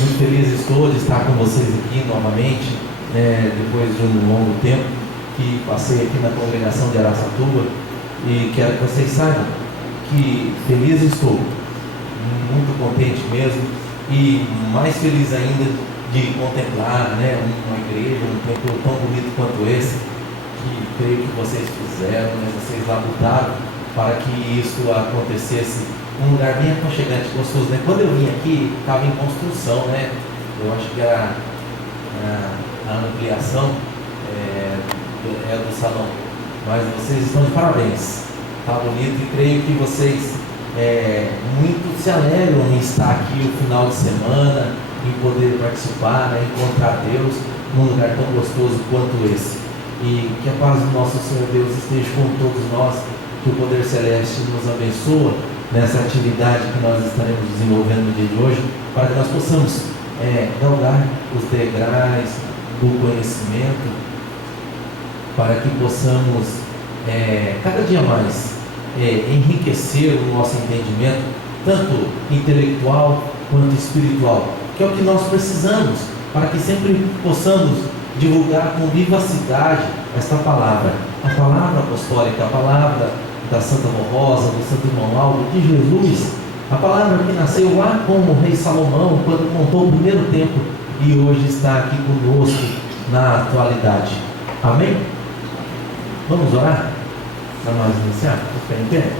Muito feliz estou de estar com vocês aqui novamente, depois de um longo tempo que passei aqui na congregação de Araçatuba, e quero que vocês saibam que feliz estou, muito contente mesmo, e mais feliz ainda de contemplar uma igreja, um templo tão bonito quanto esse, que creio que vocês fizeram, vocês labutaram para que isso acontecesse. Um lugar bem aconchegante, gostoso, Quando eu vim aqui, estava em construção, Eu acho que a ampliação é do salão, mas vocês estão de parabéns, está bonito, e creio que vocês muito se alegram em estar aqui o final de semana, em poder participar, encontrar Deus num lugar tão gostoso quanto esse. E que a paz do nosso Senhor Deus esteja com todos nós, que o poder celeste nos abençoe nessa atividade que nós estaremos desenvolvendo no dia de hoje, para que nós possamos galgar os degraus do conhecimento, para que possamos cada dia mais enriquecer o nosso entendimento, tanto intelectual quanto espiritual, que é o que nós precisamos, para que sempre possamos divulgar com vivacidade esta palavra, a palavra apostólica, a palavra da Santa Rosa, do Santo Irmão Aldo, de Jesus, a palavra que nasceu lá com o rei Salomão, quando contou o primeiro templo, e hoje está aqui conosco na atualidade. Amém? Vamos orar? Para nós iniciar? Vamos ficar em pé?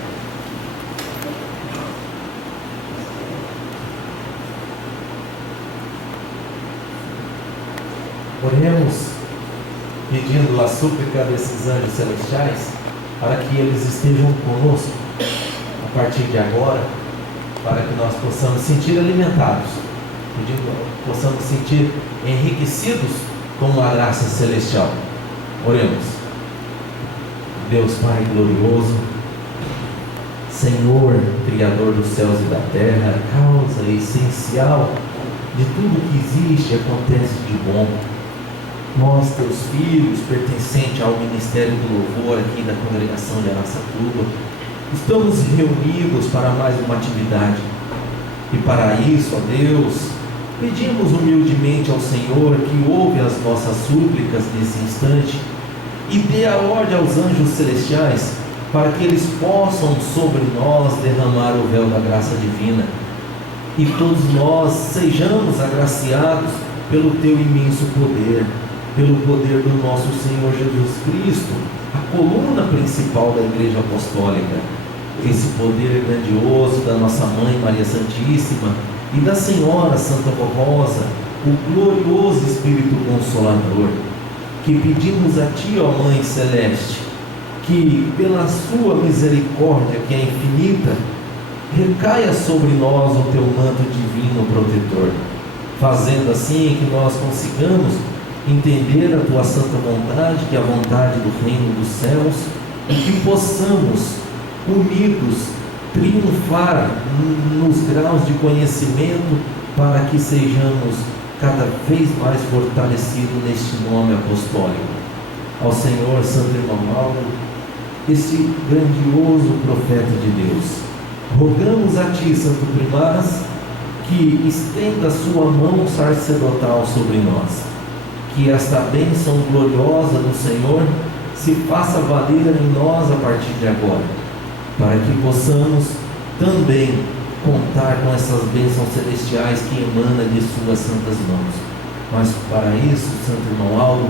Oremos pedindo a súplica desses anjos celestiais para que eles estejam conosco a partir de agora, para que nós possamos sentir alimentados, possamos sentir enriquecidos com a graça celestial. Oremos. Deus Pai glorioso, Senhor, Criador dos céus e da terra, causa essencial de tudo que existe e acontece de bom, nós, teus filhos, pertencentes ao Ministério do Louvor aqui da congregação de Araçatuba, estamos reunidos para mais uma atividade, e para isso, ó Deus, pedimos humildemente ao Senhor que ouve as nossas súplicas nesse instante e dê a ordem aos anjos celestiais para que eles possam sobre nós derramar o véu da graça divina, e todos nós sejamos agraciados pelo teu imenso poder, pelo poder do nosso Senhor Jesus Cristo, a coluna principal da Igreja Apostólica, esse poder grandioso da nossa Mãe Maria Santíssima e da Senhora Santa Rosa, o glorioso Espírito Consolador, que pedimos a Ti, ó Mãe Celeste, que pela Sua misericórdia, que é infinita, recaia sobre nós o Teu manto divino protetor, fazendo assim que nós consigamos entender a Tua santa vontade, que é a vontade do reino dos céus, e que possamos, unidos, triunfar nos graus de conhecimento, para que sejamos cada vez mais fortalecidos neste nome apostólico. Ao Senhor Santo Irmão Aldo, este grandioso profeta de Deus, rogamos a Ti, Santo Primaz, que estenda a Sua mão sacerdotal sobre nós, que esta bênção gloriosa do Senhor se faça valer em nós a partir de agora, para que possamos também contar com essas bênçãos celestiais que emanam de Suas santas mãos. Mas para isso, Santo Irmão Aldo,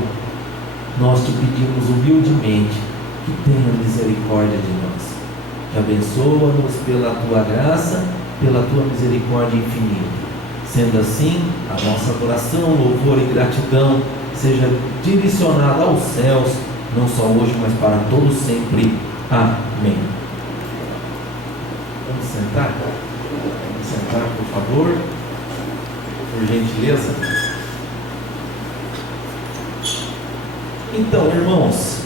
nós Te pedimos humildemente que tenha misericórdia de nós, que abençoa-nos pela Tua graça, pela Tua misericórdia infinita. Sendo assim, a nossa adoração, louvor e gratidão seja direcionada aos céus, não só hoje, mas para todos sempre. Amém. Vamos sentar? Vamos sentar, por favor, por gentileza. Então, irmãos,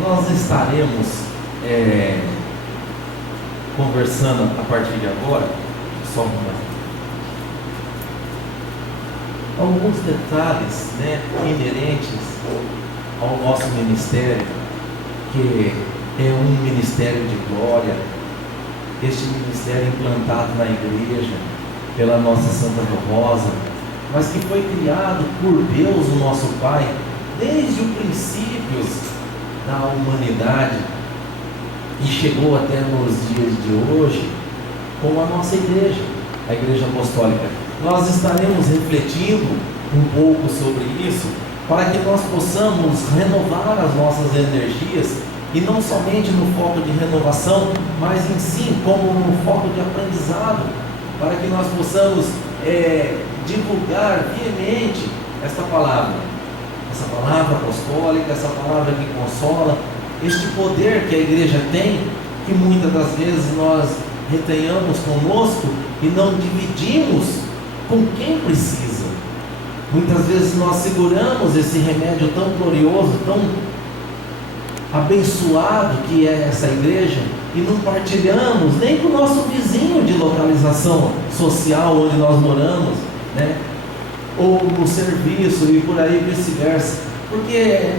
nós estaremos conversando a partir de agora, só alguns detalhes inerentes ao nosso ministério, que é um ministério de glória, este ministério implantado na igreja pela nossa Santa Rosa, mas que foi criado por Deus, o nosso Pai, desde o princípio da humanidade e chegou até nos dias de hoje, como a nossa igreja, a Igreja Apostólica. Nós estaremos refletindo um pouco sobre isso, para que nós possamos renovar as nossas energias, e não somente no foco de renovação, mas em si, como no foco de aprendizado, para que nós possamos divulgar veemente esta palavra apostólica, essa palavra que consola, este poder que a igreja tem, que muitas das vezes nós retenhamos conosco e não dividimos com quem precisa. Muitas vezes nós seguramos esse remédio tão glorioso, tão abençoado que é essa igreja, e não partilhamos nem com o nosso vizinho de localização social onde nós moramos, né? Ou no serviço e por aí vice-versa, porque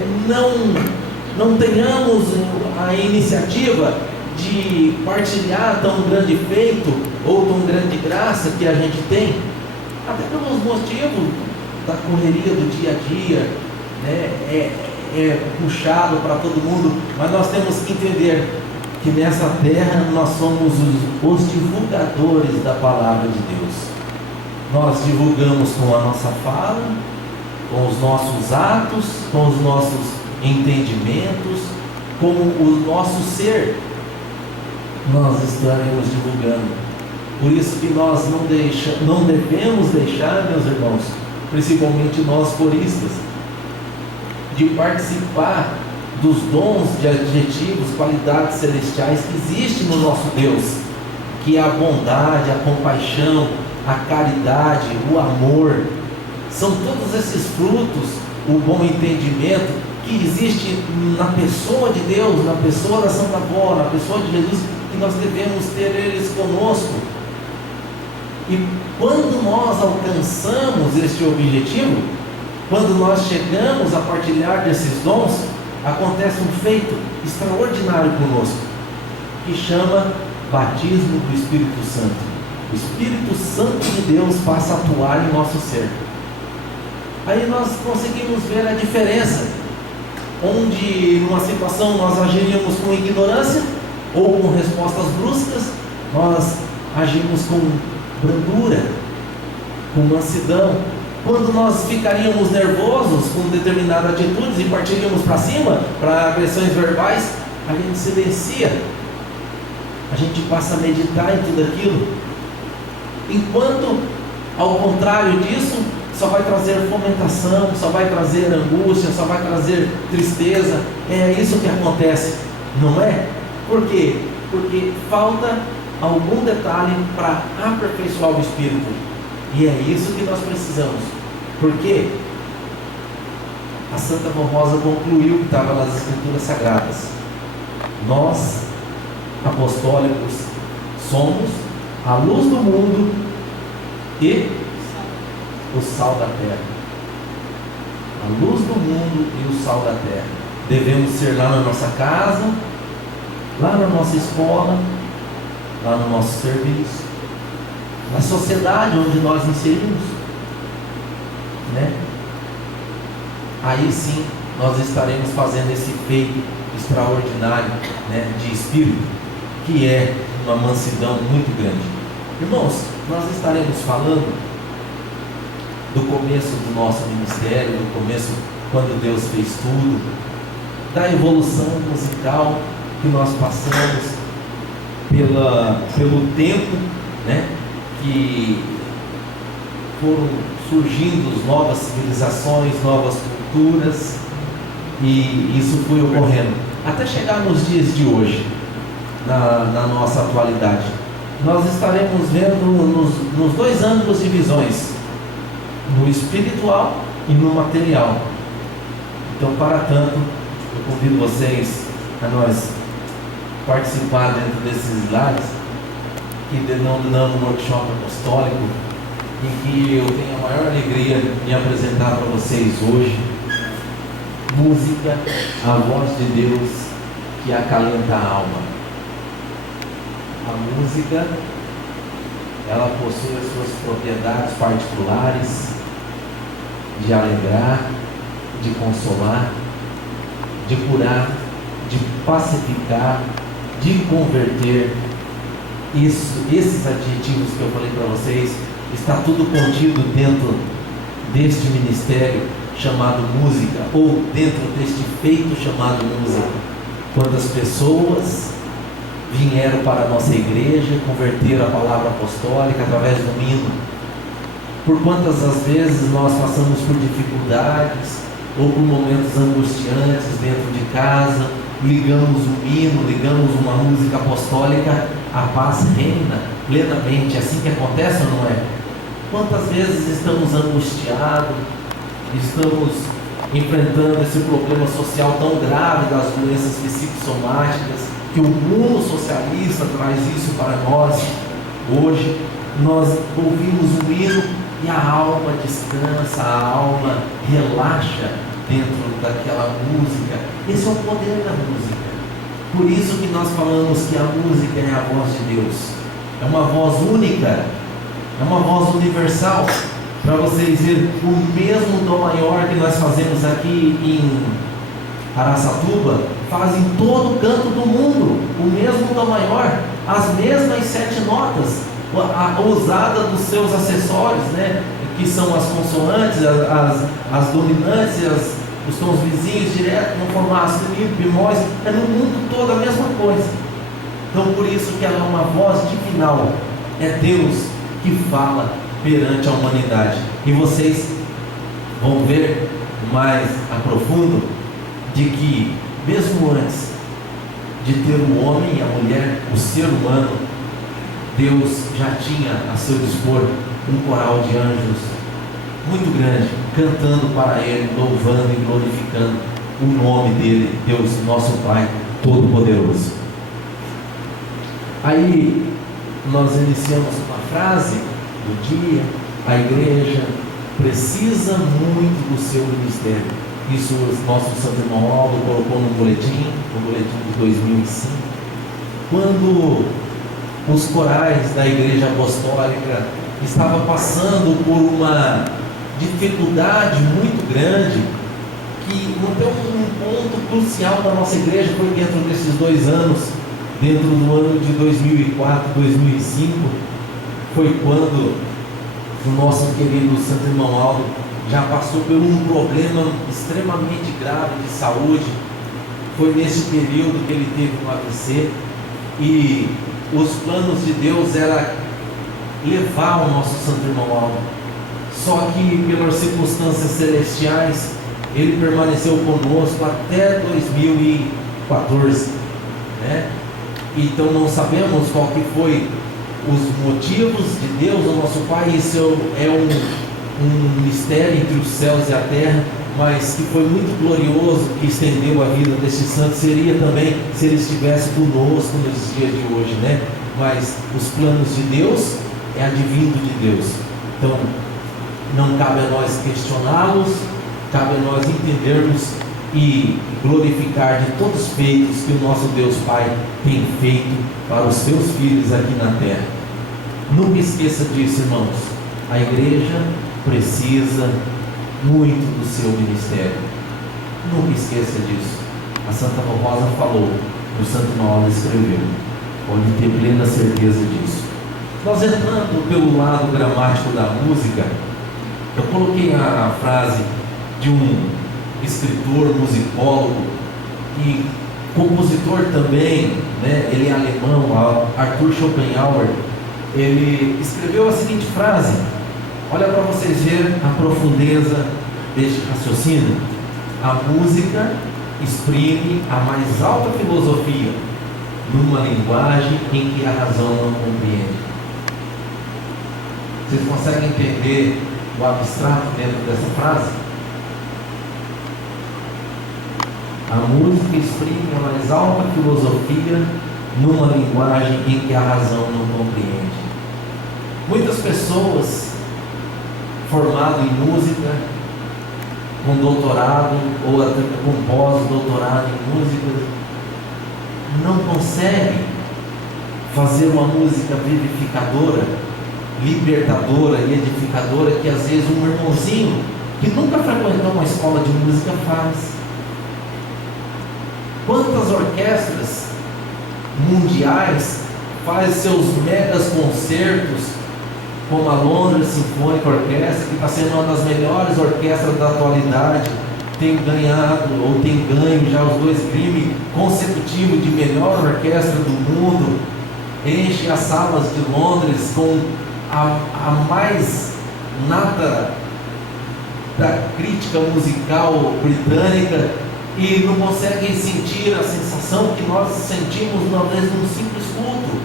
não tenhamos a iniciativa de partilhar tão grande feito ou tão grande graça que a gente tem, até pelos motivos da correria do dia a dia, né? É puxado para todo mundo, mas nós temos que entender que nessa terra nós somos os divulgadores da palavra de Deus. Nós divulgamos com a nossa fala, com os nossos atos, com os nossos entendimentos, com o nosso ser, nós estaremos divulgando. Por isso que nós não devemos deixar, meus irmãos, principalmente nós coristas, de participar dos dons de adjetivos, qualidades celestiais que existem no nosso Deus, que é a bondade, a compaixão, a caridade, o amor. São todos esses frutos, o bom entendimento que existe na pessoa de Deus, na pessoa da Santa Avó, na pessoa de Jesus, que nós devemos ter eles conosco. E quando nós alcançamos este objetivo, quando nós chegamos a partilhar desses dons, acontece um feito extraordinário conosco, que chama batismo do Espírito Santo. O Espírito Santo de Deus passa a atuar em nosso ser. Aí nós conseguimos ver a diferença, onde numa situação nós agiríamos com ignorância ou com respostas bruscas, nós agimos com brandura, com mansidão. Quando nós ficaríamos nervosos com determinadas atitudes e partiríamos para cima, para agressões verbais, a gente silencia, a gente passa a meditar em tudo aquilo, enquanto ao contrário disso, só vai trazer fomentação, só vai trazer angústia, só vai trazer tristeza. É isso que acontece, não é? Por quê? Porque falta algum detalhe para aperfeiçoar o Espírito. E é isso que nós precisamos. Porque a Santa Rosa concluiu que estava nas Escrituras Sagradas. Nós, apostólicos, somos a luz do mundo e o sal da terra. A luz do mundo e o sal da terra. Devemos ser lá na nossa casa, lá na nossa escola, lá no nosso serviço, na sociedade onde nós inserimos, né? Aí sim nós estaremos fazendo esse feito extraordinário, né, de espírito, que é uma mansidão muito grande. Irmãos, nós estaremos falando do começo do nosso ministério, do começo quando Deus fez tudo, da evolução musical que nós passamos pelo tempo, né, que foram surgindo novas civilizações, novas culturas, e isso foi ocorrendo até chegar nos dias de hoje, na nossa atualidade. Nós estaremos vendo nos dois ângulos de visões, no espiritual e no material. Então, para tanto, eu convido vocês a nós participar dentro desses slides que denominamos um workshop apostólico, em que eu tenho a maior alegria de apresentar para vocês hoje música, a voz de Deus que acalenta a alma. A música, ela possui as suas propriedades particulares, de alegrar, de consolar, de curar, de pacificar, de converter. Esses adjetivos que eu falei para vocês, está tudo contido dentro deste ministério chamado música, ou dentro deste feito chamado música. Quantas pessoas vieram para a nossa igreja, converteram a palavra apostólica através do hino. Por quantas as vezes nós passamos por dificuldades ou por momentos angustiantes dentro de casa, ligamos um hino, ligamos uma música apostólica, a paz reina plenamente. É assim que acontece ou não é? Quantas vezes estamos angustiados, estamos enfrentando esse problema social tão grave das doenças psicossomáticas, que o mundo socialista traz isso para nós. Hoje nós ouvimos um hino e a alma descansa, a alma relaxa dentro daquela música. Esse é o poder da música. Por isso que nós falamos que a música é a voz de Deus. É uma voz única, é uma voz universal. Para vocês verem, o mesmo dó maior que nós fazemos aqui em Araçatuba, faz em todo canto do mundo, o mesmo dó maior, as mesmas 7 notas, a usada dos seus acessórios, né? Que são as consoantes, as dominantes, os tons vizinhos direto, no formato sustenido, bemóis, é no mundo todo a mesma coisa. Então por isso que ela é uma voz divinal, é Deus que fala perante a humanidade. E vocês vão ver mais a profundo de que mesmo antes de ter o homem e a mulher, o ser humano, Deus já tinha a seu dispor um coral de anjos muito grande, cantando para Ele, louvando e glorificando o nome dEle, Deus, nosso Pai Todo-Poderoso. Aí nós iniciamos uma frase do dia: a igreja precisa muito do seu ministério. Isso o nosso Santo Irmão Aldo colocou no boletim de 2005, quando os corais da igreja apostólica estavam passando por uma dificuldade muito grande, que então um ponto crucial da nossa igreja foi dentro desses 2 anos, dentro do ano de 2004, 2005, foi quando o nosso querido Santo Irmão Aldo já passou por um problema extremamente grave de saúde. Foi nesse período que ele teve um AVC, e os planos de Deus era levar o nosso Santo Irmão Aldo, só que pelas circunstâncias celestiais ele permaneceu conosco até 2014, né? Então não sabemos qual que foi os motivos de Deus, o nosso Pai. Isso é um mistério entre os céus e a terra, mas que foi muito glorioso, que estendeu a vida deste santo. Seria também se ele estivesse conosco nos dias de hoje, né? Mas os planos de Deus é advindo de Deus. Então não cabe a nós questioná-los, cabe a nós entendermos e glorificar de todos os feitos que o nosso Deus Pai tem feito para os seus filhos aqui na terra. Nunca esqueça disso, irmãos. A igreja precisa muito do seu ministério. Nunca esqueça disso. A Santa Rosa falou, o Santo Mauro escreveu. Pode ter plena certeza disso. Nós entrando pelo lado gramático da música, eu coloquei a frase de um escritor, musicólogo e compositor também, né? Ele é alemão, Arthur Schopenhauer. Ele escreveu a seguinte frase, olha para vocês verem a profundeza deste raciocínio: a música exprime a mais alta filosofia numa linguagem em que a razão não compreende. Vocês conseguem entender o abstrato dentro dessa frase? A música exprime a mais alta filosofia numa linguagem em que a razão não compreende. Muitas pessoas formadas em música, com doutorado ou até com pós-doutorado em música, não conseguem fazer uma música vivificadora, libertadora e edificadora, que às vezes um irmãozinho que nunca frequentou uma escola de música faz. Quantas orquestras mundiais fazem seus megas concertos, como a Londres Symphonic Orchestra, que está sendo uma das melhores orquestras da atualidade, tem ganhado ou tem ganho já os 2 Grammy consecutivos de melhor orquestra do mundo, enche as salas de Londres com a mais nata da crítica musical britânica, e não conseguem sentir a sensação que nós sentimos uma vez num simples culto.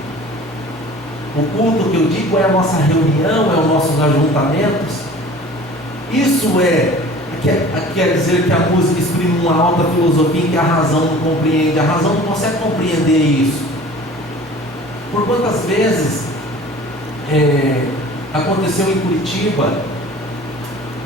O culto que eu digo é a nossa reunião, é os nossos ajuntamentos. Isso quer dizer que a música exprime uma alta filosofia que a razão não compreende. A razão não consegue compreender isso. Por quantas vezes aconteceu em Curitiba,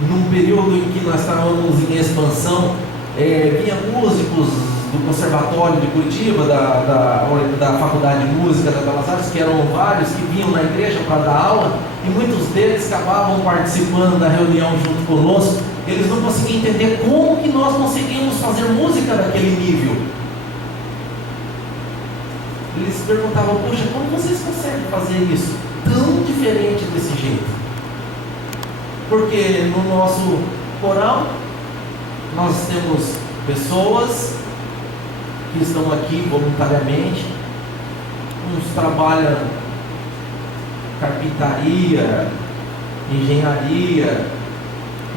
num período em que nós estávamos em expansão, vinha músicos do Conservatório de Curitiba, da Faculdade de Música da Belas Artes, que eram vários, que vinham na igreja para dar aula, e muitos deles acabavam participando da reunião junto conosco. Eles não conseguiam entender como que nós conseguimos fazer música daquele nível. Eles perguntavam: poxa, como vocês conseguem fazer isso tão diferente desse jeito? Porque no nosso coral nós temos pessoas que estão aqui voluntariamente, uns trabalham carpintaria, engenharia,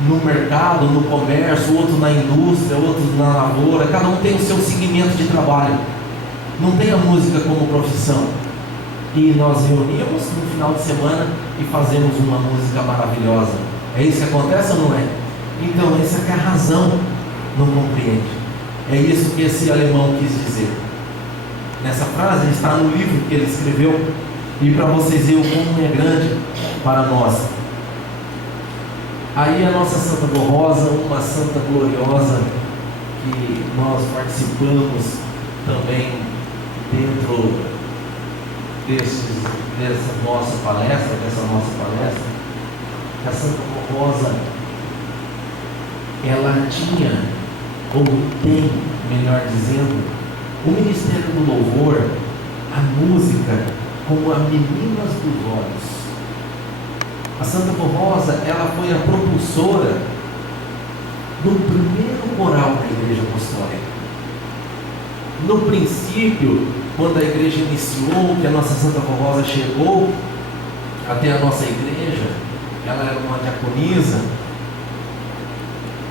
no mercado, no comércio, outros na indústria, outros na lavoura, cada um tem o seu segmento de trabalho, não tem a música como profissão. E nós reunimos no final de semana e fazemos uma música maravilhosa. É isso que acontece ou não é? Então, essa é a razão não compreende. É isso que esse alemão quis dizer. Nessa frase está no livro que ele escreveu, e para vocês verem o como é grande para nós. Aí a nossa Santa Rosa, uma santa gloriosa, que nós participamos também dentro dessa nossa palestra, a Santa Rosa, ela tinha, ou tem, melhor dizendo, o Ministério do Louvor, a música, como a menina dos olhos. A Santa Rosa, ela foi a propulsora do primeiro coral da Igreja Apostólica. No princípio, quando a igreja iniciou, que a nossa Santa Rosa chegou até a nossa igreja, ela era uma diaconisa.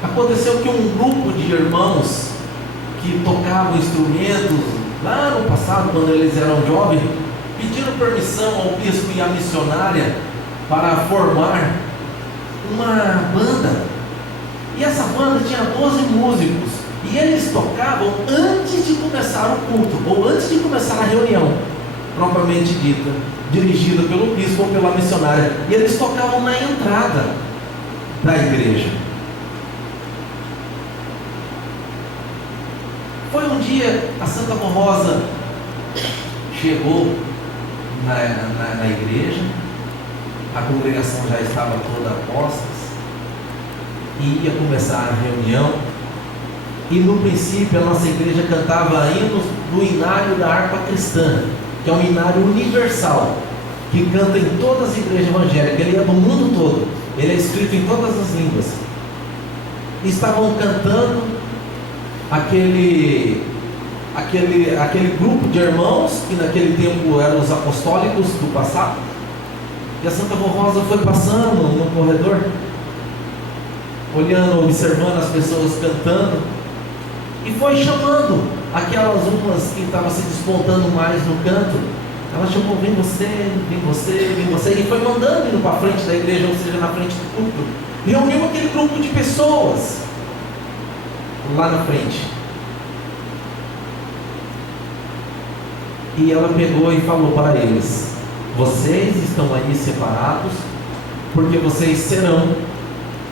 Aconteceu que um grupo de irmãos que tocavam instrumentos lá no passado, quando eles eram jovens, pediram permissão ao bispo e à missionária para formar uma banda. E essa banda tinha 12 músicos, e eles tocavam antes de começar o culto, ou antes de começar a reunião propriamente dita, dirigida pelo bispo ou pela missionária. E eles tocavam na entrada da igreja. Foi um dia, a Santa Rosa chegou na igreja, a congregação já estava toda a postas, e ia começar a reunião. E no princípio a nossa igreja cantava hinos do inário da harpa cristã, que é um inário universal, que canta em todas as igrejas evangélicas. Ele é do mundo todo, ele é escrito em todas as línguas. E estavam cantando aquele grupo de irmãos, que naquele tempo eram os apostólicos do passado. E a Santa Rosa foi passando no corredor, olhando, observando as pessoas cantando, e foi chamando aquelas umas que estavam se despontando mais no canto. Ela chamou: vem você, vem você, vem você, e foi mandando indo para frente da igreja, ou seja, na frente do púlpito. Reuniu aquele grupo de pessoas lá na frente. E ela pegou e falou para eles: vocês estão aí separados, porque vocês serão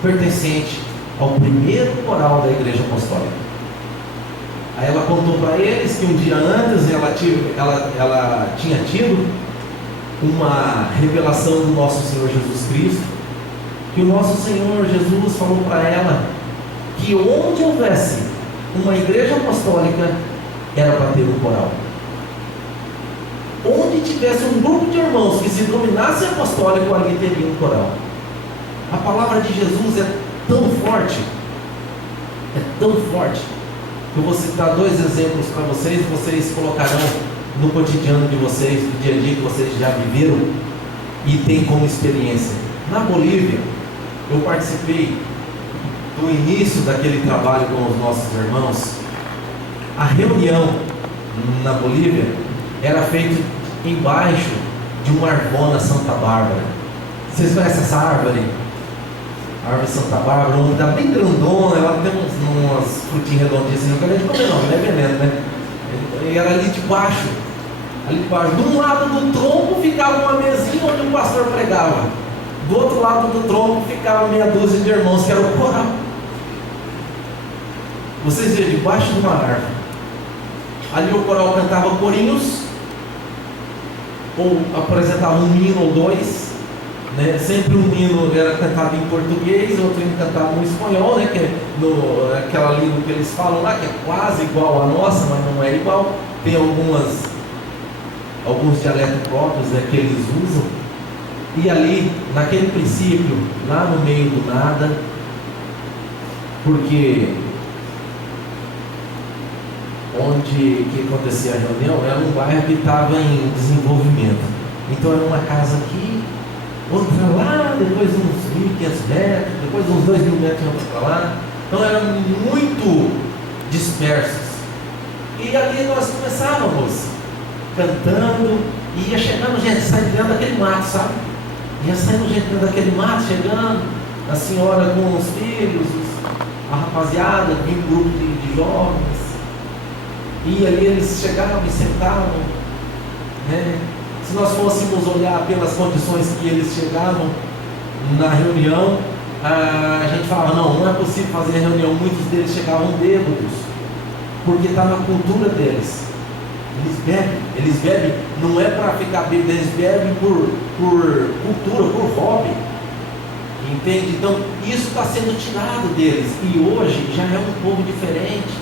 pertencentes ao primeiro coral da Igreja Apostólica. Aí ela contou para eles que um dia antes ela tinha tido uma revelação do nosso Senhor Jesus Cristo, que o nosso Senhor Jesus falou para ela que onde houvesse uma igreja apostólica, era para ter um coral. Onde tivesse um grupo de irmãos que se dominasse apostólico, ali teria um coral. A palavra de Jesus é tão forte, que eu vou citar 2 exemplos para vocês, vocês colocarão no cotidiano de vocês, no dia a dia que vocês já viveram e têm como experiência. Na Bolívia, eu participei do início daquele trabalho com os nossos irmãos. A reunião na Bolívia era feita embaixo de uma arvona Santa Bárbara. Vocês conhecem essa árvore? A árvore Santa Bárbara, uma está bem grandona, ela tem umas frutinhas redondinhas, não quero nem comer não é veneno, né? E era ali debaixo. De um lado do tronco ficava uma mesinha onde o pastor pregava. Do outro lado do tronco ficava meia dúzia de irmãos, que era o coral. Vocês viam debaixo de uma árvore. Ali o coral cantava corinhos, ou apresentava um hino ou 2, né? Sempre um hino era cantado em português, outro hino cantado no espanhol, né? Que é aquela língua que eles falam lá, que é quase igual à nossa, mas não é igual. Tem alguns dialetos próprios, né, que eles usam. E ali, naquele princípio, lá no meio do nada, porque onde que acontecia a reunião era um bairro que estava em desenvolvimento. Então era uma casa aqui, outra lá, depois uns 1.500 metros, depois uns 2.000 metros outra para lá. Então eram muito dispersos. E ali nós começávamos cantando, e ia chegando gente, saindo dentro daquele mato, sabe? Ia saindo gente dentro daquele mato, chegando, a senhora com os filhos, a rapaziada, vinha um grupo de jovens. E ali eles chegavam e sentavam, né? Se nós fôssemos olhar pelas condições que eles chegavam na reunião, a gente falava, não é possível fazer reunião. Muitos deles chegavam bêbados, porque está na cultura deles. Eles bebem, não é para ficar bêbado, eles bebem por cultura, por hobby. Entende? Então isso está sendo tirado deles, e hoje já é um povo diferente.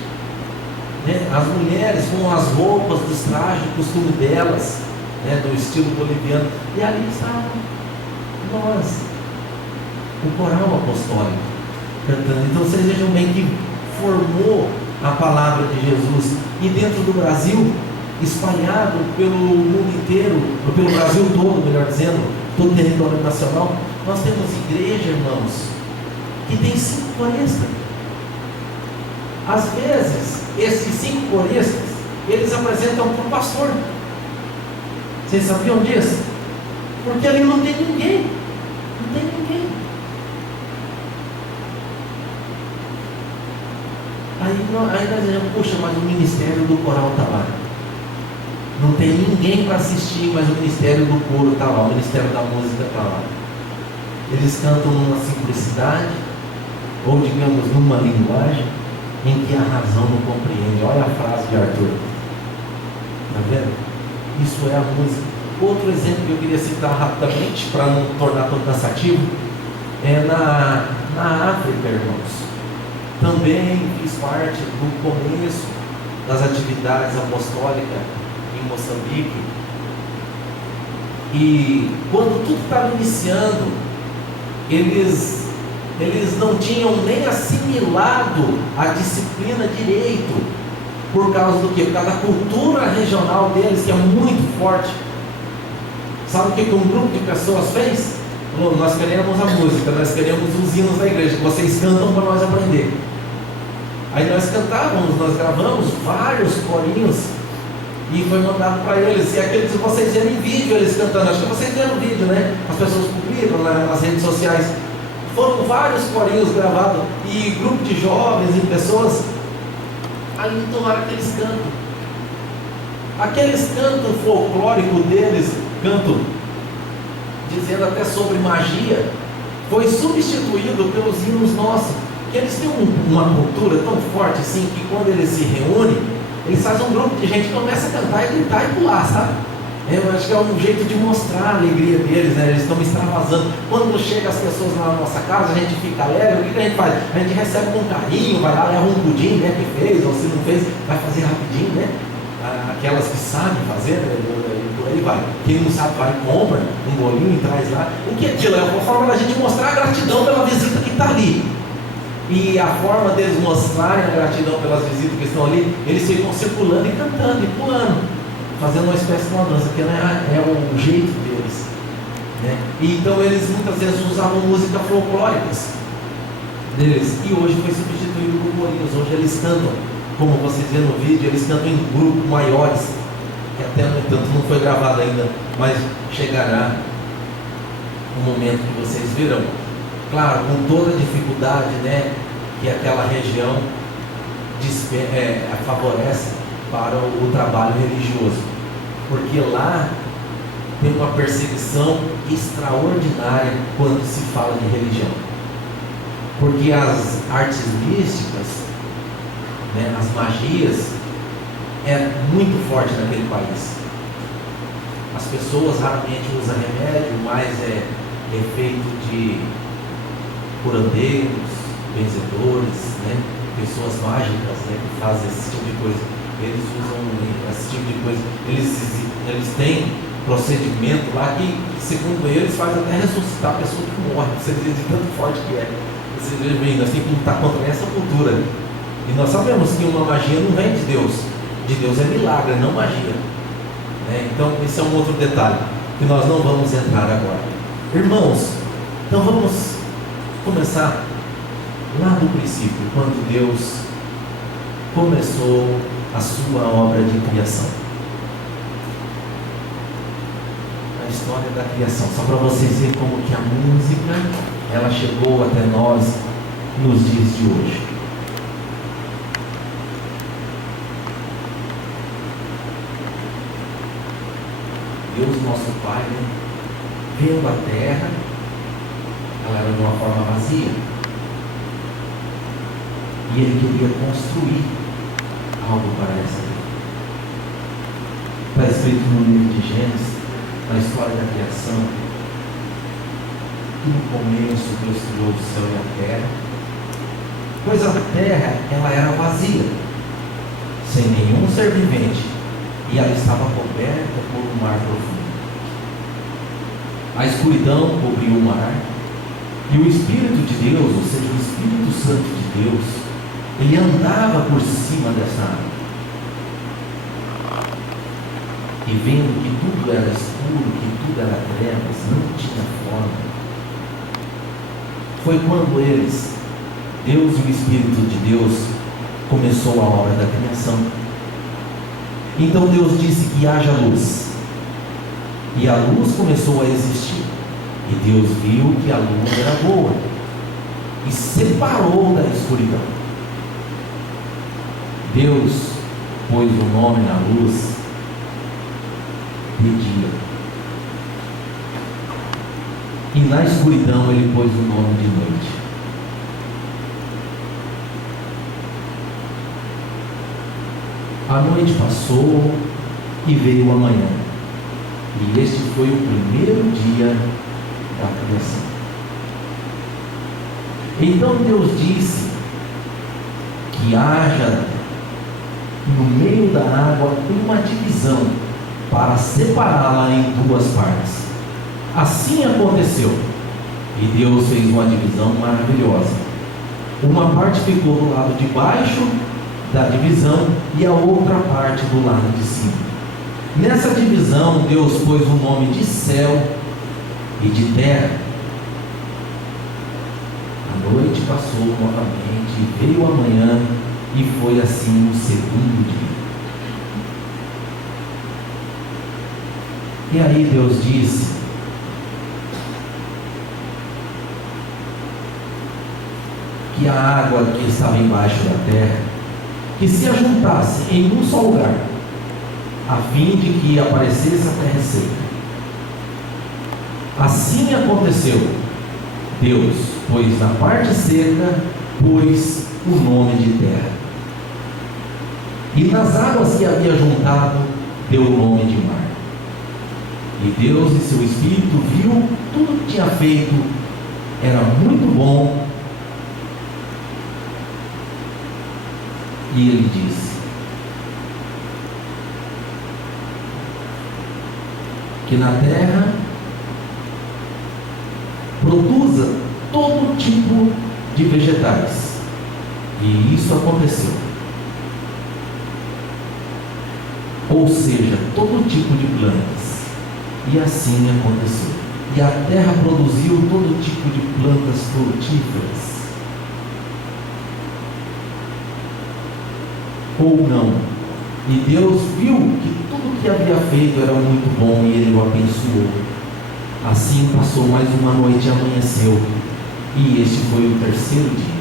As mulheres com as roupas dos trajes, o costume delas, do estilo boliviano, e ali estavam nós, o coral apostólico, cantando. Então vocês vejam bem que formou a palavra de Jesus, e dentro do Brasil, espalhado pelo mundo inteiro, ou pelo Brasil todo, melhor dizendo, todo o território nacional, nós temos igreja, irmãos, que tem 5 coristas. Às vezes, esses 5 coristas, eles apresentam para o pastor. Vocês sabiam disso? Porque ali não tem ninguém. Não tem ninguém. Aí nós dizemos, puxa, mas o ministério do coral está lá. Não tem ninguém para assistir, mas o ministério do coro está lá, o ministério da música está lá. Eles cantam numa simplicidade, ou digamos numa linguagem em que a razão não compreende. Olha a frase de Arthur. Está vendo? Isso é a música. Outro exemplo que eu queria citar rapidamente, para não tornar tão cansativo, é na África, irmãos. Também fiz parte do começo das atividades apostólicas em Moçambique. E quando tudo estava iniciando, eles não tinham nem assimilado a disciplina direito. Por causa do quê? Por causa da cultura regional deles, que é muito forte. Sabe o que um grupo de pessoas fez? Falou, nós queremos a música, nós queremos os hinos da igreja, que vocês cantam para nós aprender. Aí nós cantávamos, nós gravamos vários corinhos e foi mandado para eles. E aqueles que vocês viram em vídeo, eles cantando, acho que vocês viram o vídeo, né? As pessoas publicam nas redes sociais. Foram vários corinhos gravados, e grupo de jovens e pessoas ali tomaram aqueles cantos. Aqueles cantos folclóricos deles, canto dizendo até sobre magia, foi substituído pelos hinos nossos, que eles têm uma cultura tão forte assim, que quando eles se reúnem, eles fazem um grupo de gente que começa a cantar e gritar e pular, sabe? Eu acho que é um jeito de mostrar a alegria deles, né? Eles estão extravasando. Quando chegam as pessoas lá na nossa casa, a gente fica alegre, o que a gente faz? A gente recebe com carinho, vai lá, leva um pudim, né? Que fez, ou se não fez, vai fazer rapidinho, né? Aquelas que sabem fazer, né? Por aí vai. Quem não sabe, vai e compra um bolinho e traz lá. O que é aquilo? É uma forma da gente mostrar a gratidão pela visita que está ali. E a forma deles mostrarem a gratidão pelas visitas que estão ali, eles ficam circulando e cantando e pulando, fazendo uma espécie de uma dança, que é o jeito deles, né? E então eles muitas vezes usavam música folclóricas deles, e hoje foi substituído por corinhos. Hoje eles cantam, como vocês vêem no vídeo, eles cantam em grupos maiores, que até no entanto não foi gravado ainda, mas chegará um momento que vocês verão. Claro, com toda a dificuldade, né, que aquela região favorece para o trabalho religioso, porque lá tem uma perseguição extraordinária quando se fala de religião, porque as artes místicas, né, as magias, é muito forte naquele país. As pessoas raramente usam remédio, mas é efeito de curandeiros, benzedores, né? Pessoas mágicas, né? Que fazem esse tipo de coisa. Eles usam esse tipo de coisa. Eles têm procedimento lá que, segundo eles, faz até ressuscitar a pessoa que morre. Você vê de tanto forte que é. Vocês veem, nós temos que lutar contra essa cultura. E nós sabemos que uma magia não vem de Deus. De Deus é milagre, não magia, né? Então, esse é um outro detalhe que nós não vamos entrar agora. Irmãos, então vamos começar lá do princípio, quando Deus começou a sua obra de criação. A história da criação, só para vocês verem como que a música ela chegou até nós nos dias de hoje. Deus, nosso Pai, né, vendo a terra, ela era de uma forma vazia, e Ele queria construir algo para essa terra. Está escrito no livro de Gênesis, na história da criação, que no começo Deus criou o céu e a terra, pois a terra ela era vazia, sem nenhum ser vivente, e ela estava coberta por um mar profundo. A escuridão cobriu o mar, e o Espírito de Deus, ou seja, o Espírito Santo de Deus, ele andava por cima dessa água. E vendo que tudo era escuro, que tudo era trevas, não tinha forma, foi quando eles, Deus e o Espírito de Deus, começou a obra da criação. Então Deus disse que haja luz, e a luz começou a existir, e Deus viu que a luz era boa, e separou da escuridão. Deus pôs o nome na luz de dia, e na escuridão Ele pôs o nome de noite. A noite passou e veio a manhã, e este foi o primeiro dia da criação. Então Deus disse que haja no meio da água uma divisão para separá-la em duas partes. Assim aconteceu, e Deus fez uma divisão maravilhosa. Uma parte ficou do lado de baixo da divisão e a outra parte do lado de cima. Nessa divisão Deus pôs o nome de céu e de terra. A noite passou novamente, veio a manhã, e foi assim o segundo dia. E aí Deus disse que a água que estava embaixo da terra, que se ajuntasse em um só lugar, a fim de que aparecesse a terra seca. Assim aconteceu. Deus pôs na parte seca, pôs o nome de terra, e nas águas que havia juntado, deu o nome de mar. E Deus e seu Espírito viu tudo que tinha feito, era muito bom. E ele disse que na terra produza todo tipo de vegetais. E isso aconteceu. Ou seja, todo tipo de plantas. E assim aconteceu. E a terra produziu todo tipo de plantas frutíferas. Ou não. E Deus viu que tudo que havia feito era muito bom e Ele o abençoou. Assim passou mais uma noite e amanheceu. E este foi o terceiro dia.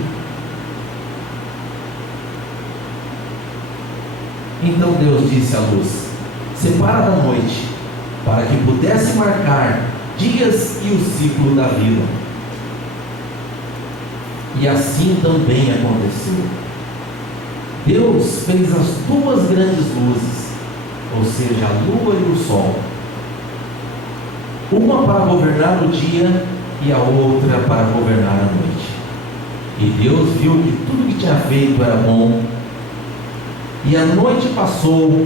Então Deus disse à luz: separa da noite, para que pudesse marcar dias e o ciclo da vida. E assim também aconteceu. Deus fez as duas grandes luzes, ou seja, a lua e o sol, uma para governar o dia e a outra para governar a noite. E Deus viu que tudo que tinha feito era bom. E a noite passou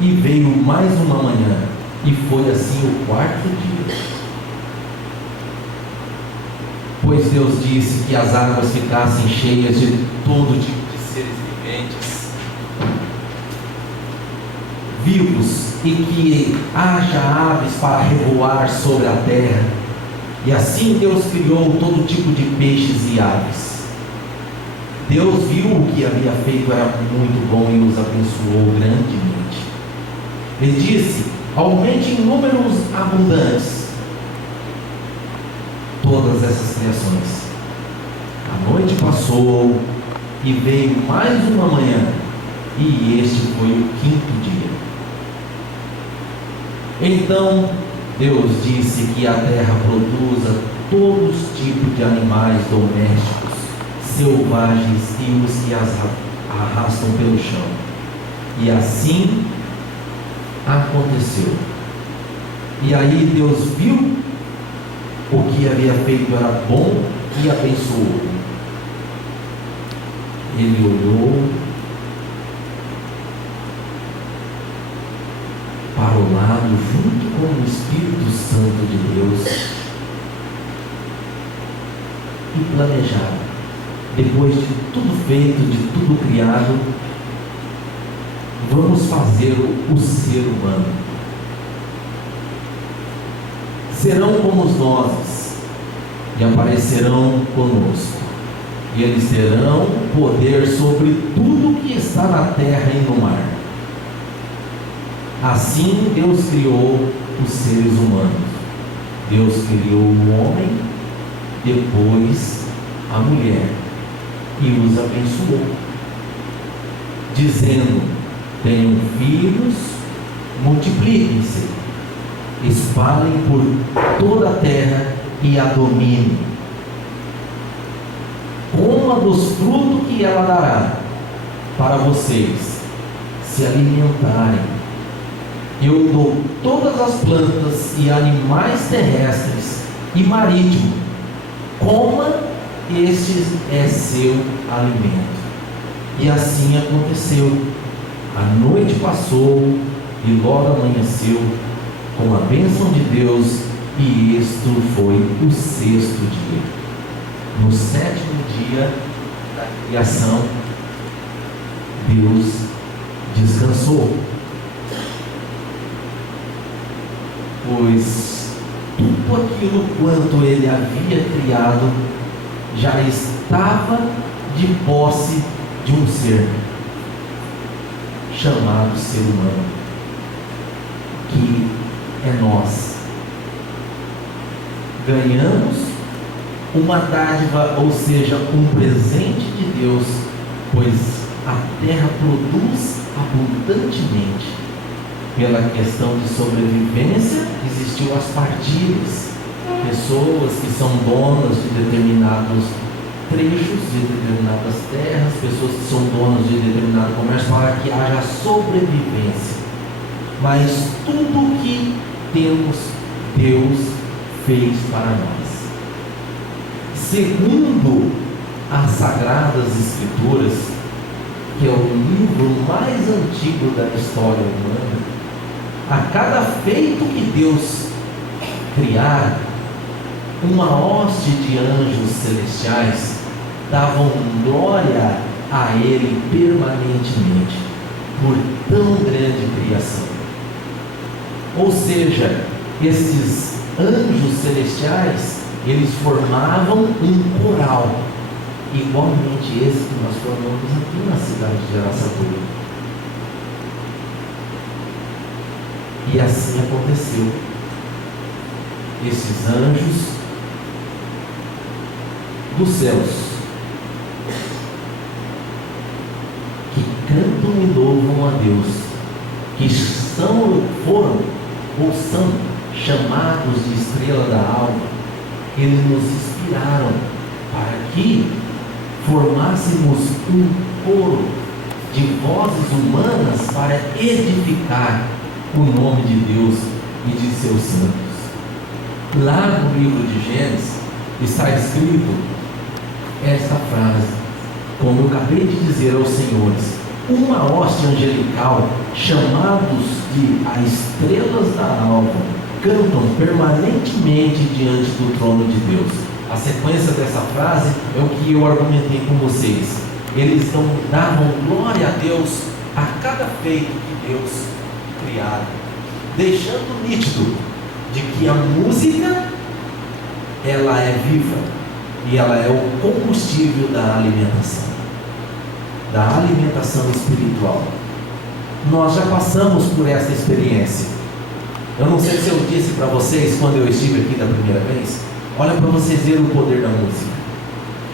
e veio mais uma manhã, e foi assim o quarto dia. Pois Deus disse que as águas ficassem cheias de todo tipo de seres vivos, e que haja aves para revoar sobre a terra. E assim Deus criou todo tipo de peixes e aves. Deus viu o que havia feito era muito bom e os abençoou grandemente. Ele disse: aumente em números abundantes todas essas criações. A noite passou e veio mais uma manhã, e este foi o quinto dia. Então Deus disse que a terra produza todos os tipos de animais domésticos, selvagens e os que as arrastam pelo chão. E assim aconteceu. E aí Deus viu o que havia feito era bom e abençoou. Ele olhou para o lado junto com o Espírito Santo de Deus e planejava. Depois de tudo feito, de tudo criado, vamos fazer o ser humano. Serão como nós e aparecerão conosco. E eles terão poder sobre tudo que está na terra e no mar. Assim Deus criou os seres humanos. Deus criou o homem, depois a mulher, e os abençoou, dizendo: tenham filhos, multipliquem-se, espalhem por toda a terra e a dominem. Coma dos frutos que ela dará, para vocês se alimentarem. Eu dou todas as plantas e animais terrestres e marítimos. Coma, este é seu alimento. E assim aconteceu. A noite passou e logo amanheceu com a bênção de Deus, e isto foi o sexto dia. No sétimo dia da criação, Deus descansou, pois tudo aquilo quanto Ele havia criado já estava de posse de um ser chamado ser humano, que é nós. Ganhamos uma dádiva, ou seja, um presente de Deus, pois a terra produz abundantemente. Pela questão de sobrevivência, existiu as partilhas, pessoas que são donas de determinados trechos, de determinadas terras, pessoas que são donas de determinado comércio, para que haja sobrevivência. Mas tudo que temos Deus fez para nós. Segundo as Sagradas Escrituras, que é o livro mais antigo da história humana, a cada feito que Deus criara, uma hoste de anjos celestiais davam glória a Ele permanentemente, por tão grande criação. Ou seja, esses anjos celestiais, eles formavam um coral, igualmente esse que nós formamos aqui na cidade de Araçatuba. E assim aconteceu. Esses anjos dos céus, que cantam e louvam a Deus, que foram ou são chamados de estrela da alva, eles nos inspiraram para que formássemos um coro de vozes humanas para edificar o nome de Deus e de seus santos. Lá no livro de Gênesis está escrito esta frase, como eu acabei de dizer aos senhores: uma hoste angelical, chamados de as estrelas da alva, cantam permanentemente diante do trono de Deus. A sequência dessa frase é o que eu argumentei com vocês. Eles davam glória a Deus a cada feito que Deus criara, deixando nítido de que a música, ela é viva e ela é o combustível da alimentação espiritual. Nós já passamos por essa experiência. Eu não sei se eu disse para vocês quando eu estive aqui da primeira vez. Olha para vocês verem o poder da música.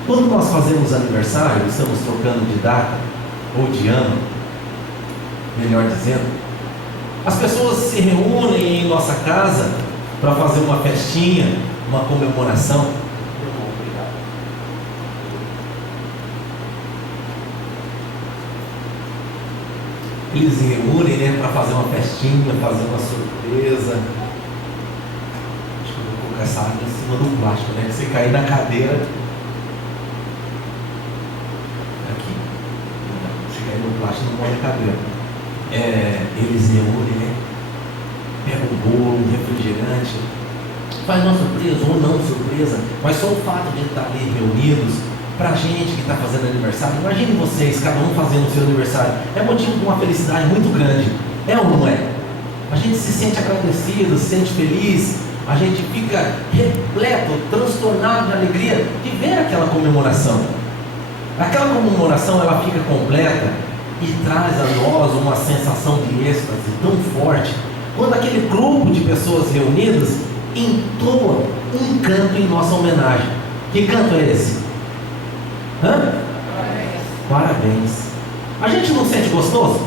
Quando nós fazemos aniversário, estamos trocando de data ou de ano, melhor dizendo, as pessoas se reúnem em nossa casa para fazer uma festinha, uma comemoração. Eles se reúnem, né, para fazer uma festinha, fazer uma surpresa. Acho que eu vou colocar essa água em cima do plástico, né? Se cair na cadeira. Aqui. Se cair no plástico, não molha a cadeira. Eles reúnem, né? Pegam um bolo, um refrigerante. Faz uma surpresa ou não surpresa, mas só o fato de estar ali reunidos, para a gente que está fazendo aniversário, imagine vocês, cada um fazendo o seu aniversário, é motivo de uma felicidade muito grande, é ou não é? A gente se sente agradecido, se sente feliz, a gente fica repleto, transtornado de alegria de ver aquela comemoração. Aquela comemoração, ela fica completa e traz a nós uma sensação de êxtase tão forte, quando aquele grupo de pessoas reunidas entoa um canto em nossa homenagem. Que canto é esse? Parabéns. A gente não sente gostoso?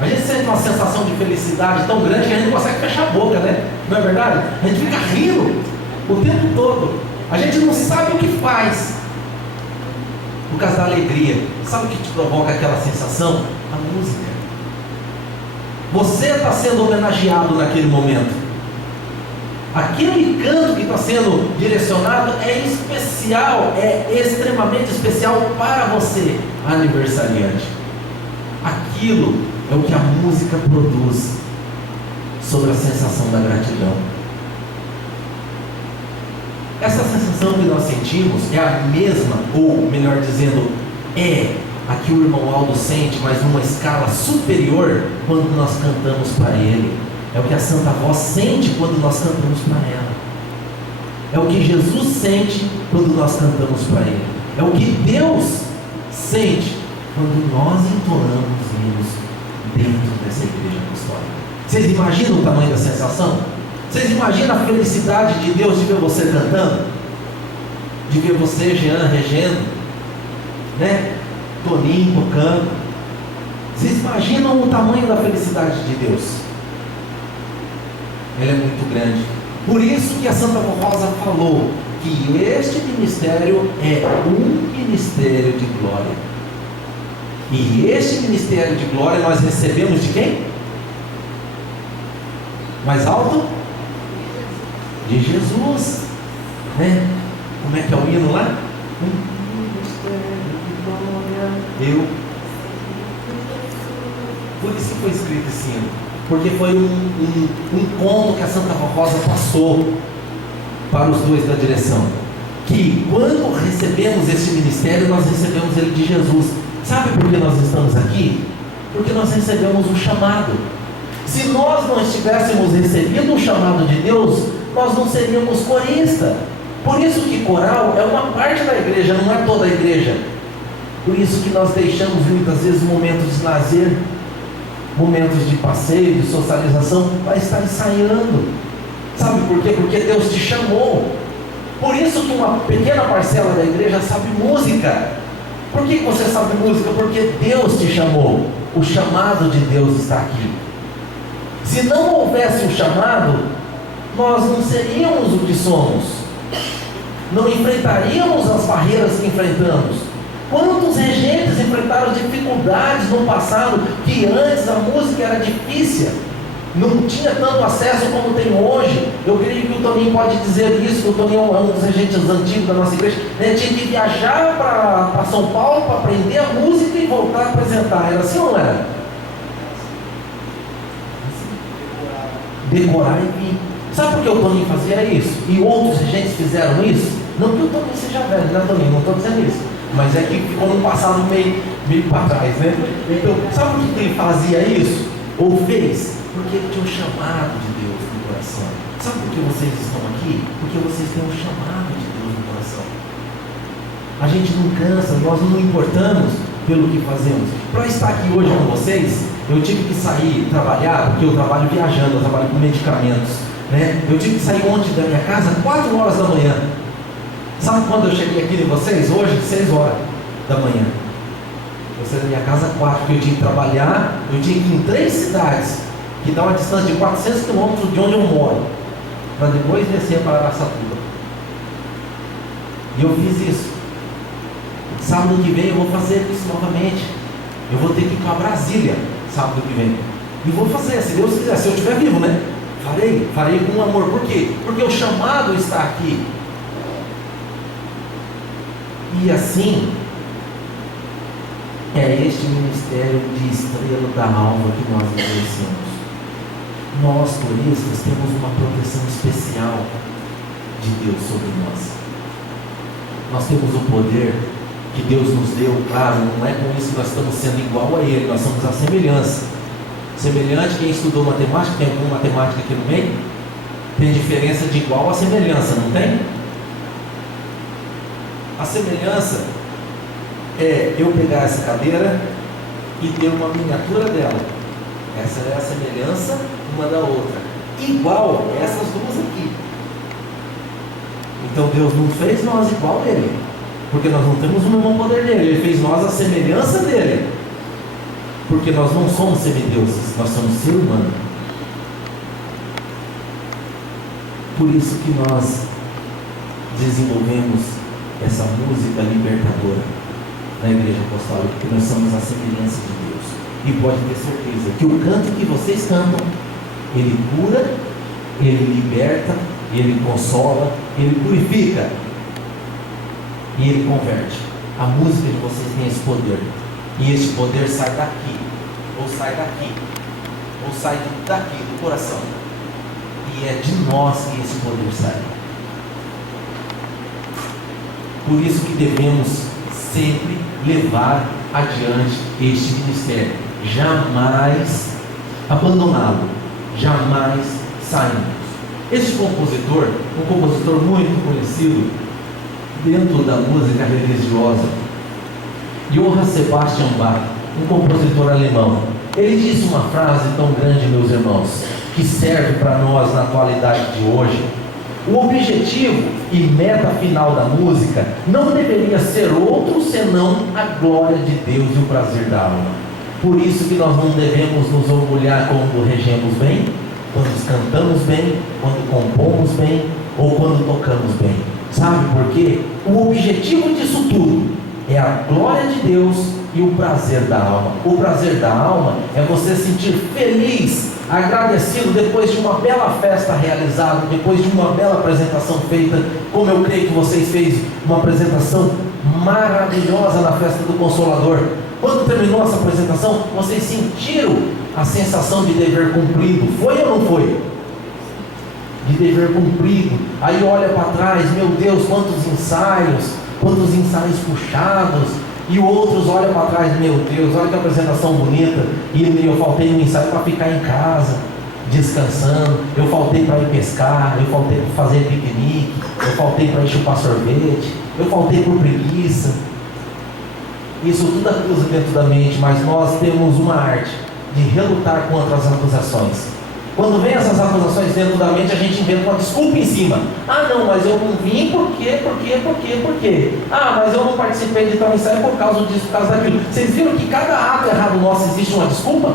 A gente sente uma sensação de felicidade tão grande que a gente não consegue fechar a boca, né? Não é verdade? A gente fica rindo o tempo todo. A gente não sabe o que faz por causa da alegria. Sabe o que te provoca aquela sensação? A música. Você está sendo homenageado naquele momento. Aquele canto que está sendo direcionado é especial, é extremamente especial para você, aniversariante. Aquilo é o que a música produz sobre a sensação da gratidão. Essa sensação que nós sentimos é a mesma, ou melhor dizendo, é a que o irmão Aldo sente, mas numa escala superior quando nós cantamos para ele. É o que a Santa Voz sente quando nós cantamos para ela. É o que Jesus sente quando nós cantamos para Ele. É o que Deus sente quando nós entoamos hinos dentro dessa igreja apostólica. Vocês imaginam o tamanho da sensação? Vocês imaginam a felicidade de Deus de ver você cantando? De ver você, Jean, regendo, né? Toninho tocando. Vocês imaginam o tamanho da felicidade de Deus? Ela é muito grande. Por isso que a Santa Rosa falou que este ministério é um ministério de glória. E este ministério de glória nós recebemos de quem? Mais alto? de Jesus, né? Como é que é o hino lá? Por isso que foi escrito esse hino, porque foi um conto que a Santa Rosa passou para os dois da direção, que quando recebemos esse ministério, nós recebemos ele de Jesus. Sabe por que nós estamos aqui? Porque nós recebemos um chamado. Se nós não estivéssemos recebido o chamado de Deus, nós não seríamos corista. Por isso que coral é uma parte da igreja, não é toda a igreja. Por isso que nós deixamos muitas vezes momentos de lazer, momentos de passeio, de socialização, para estar ensaiando. Sabe por quê? Porque Deus te chamou. Por isso que uma pequena parcela da igreja sabe música. Por que você sabe música? Porque Deus te chamou. O chamado de Deus está aqui. Se não houvesse o chamado, nós não seríamos o que somos, não enfrentaríamos as barreiras que enfrentamos. Quantos regentes enfrentaram dificuldades no passado, que antes a música era difícil, não tinha tanto acesso como tem hoje? Eu creio que o Toninho pode dizer isso, que o Toninho é um dos regentes antigos da nossa igreja, né? Tinha que viajar para São Paulo para aprender a música e voltar a apresentar. Era assim ou não era? Decorar e vir. Sabe por que o Toninho fazia isso? E outros regentes fizeram isso? Não que o Toninho seja velho, né, Toninho? Não estou dizendo isso. Mas é que ficou no passado meio para trás, né? Então, sabe por que ele fazia isso? Ou fez? Porque ele tinha um chamado de Deus no coração. Sabe por que vocês estão aqui? Porque vocês têm um chamado de Deus no coração. A gente não cansa, nós não importamos pelo que fazemos. Para estar aqui hoje com vocês, eu tive que sair trabalhar, porque eu trabalho viajando, eu trabalho com medicamentos, né? Eu tive que sair ontem da minha casa 4 horas da manhã. Sabe quando eu cheguei aqui em vocês? Hoje, 6 horas da manhã. Eu saí da minha casa 4, porque eu tinha que trabalhar, eu tinha que ir em 3 cidades, que dá uma distância de 400 quilômetros de onde eu moro, para depois descer para Araçatuba. E eu fiz isso. Sábado que vem eu vou fazer isso novamente. Eu vou ter que ir para Brasília sábado que vem. E vou fazer, se Deus quiser, se eu estiver vivo, né? Farei com amor. Por quê? Porque o chamado está aqui. E assim, é este ministério de estrela da alma que nós exercemos. Nós, coristas, temos uma proteção especial de Deus sobre nós. Nós temos o poder que Deus nos deu, claro, não é com isso que nós estamos sendo igual a Ele, nós somos a semelhança. Semelhante, quem estudou matemática, tem alguma matemática aqui no meio? Tem diferença de igual a semelhança, não tem? A semelhança é eu pegar essa cadeira e ter uma miniatura dela. Essa é a semelhança uma da outra. Igual essas duas aqui. Então Deus não fez nós igual a Ele, porque nós não temos o mesmo poder dele. Ele fez nós a semelhança dele, porque nós não somos semideuses, nós somos ser humano. Por isso que nós desenvolvemos essa música libertadora na Igreja Apostólica, porque nós somos a semelhança de Deus. E pode ter certeza que o canto que vocês cantam, ele cura, ele liberta, ele consola, ele purifica e ele converte. A música de vocês tem esse poder, e este poder sai daqui, ou sai daqui, ou sai daqui do coração, e é de nós que esse poder sai. Por isso que devemos sempre levar adiante este ministério, jamais abandoná-lo, jamais sairmos. Este compositor, um compositor muito conhecido dentro da música religiosa, Johann Sebastian Bach, um compositor alemão, ele disse uma frase tão grande, meus irmãos, que serve para nós na atualidade de hoje. O objetivo e meta final da música não deveria ser outro senão a glória de Deus e o prazer da alma. Por isso que nós não devemos nos orgulhar quando regemos bem, quando cantamos bem, quando compomos bem ou quando tocamos bem. Sabe por quê? O objetivo disso tudo é a glória de Deus e o prazer da alma. O prazer da alma é você sentir feliz, agradecido depois de uma bela festa realizada, depois de uma bela apresentação feita, como eu creio que vocês fez uma apresentação maravilhosa na festa do Consolador. Quando terminou essa apresentação, vocês sentiram a sensação de dever cumprido, foi ou não foi? De dever cumprido. Aí olha para trás, meu Deus, quantos ensaios puxados, e outros olham para trás, meu Deus, olha que apresentação bonita, e eu faltei no ensaio para ficar em casa, descansando, eu faltei para ir pescar, eu faltei para fazer piquenique, eu faltei para ir chupar sorvete, eu faltei por preguiça. Isso tudo acusa dentro da mente, mas nós temos uma arte de relutar contra as acusações. Quando vem essas acusações dentro da mente, a gente inventa uma desculpa em cima. Ah não, mas eu não vim por quê? Ah, mas eu não participei de tal ensaio por causa disso, por causa daquilo. Vocês viram que cada ato errado nosso existe uma desculpa?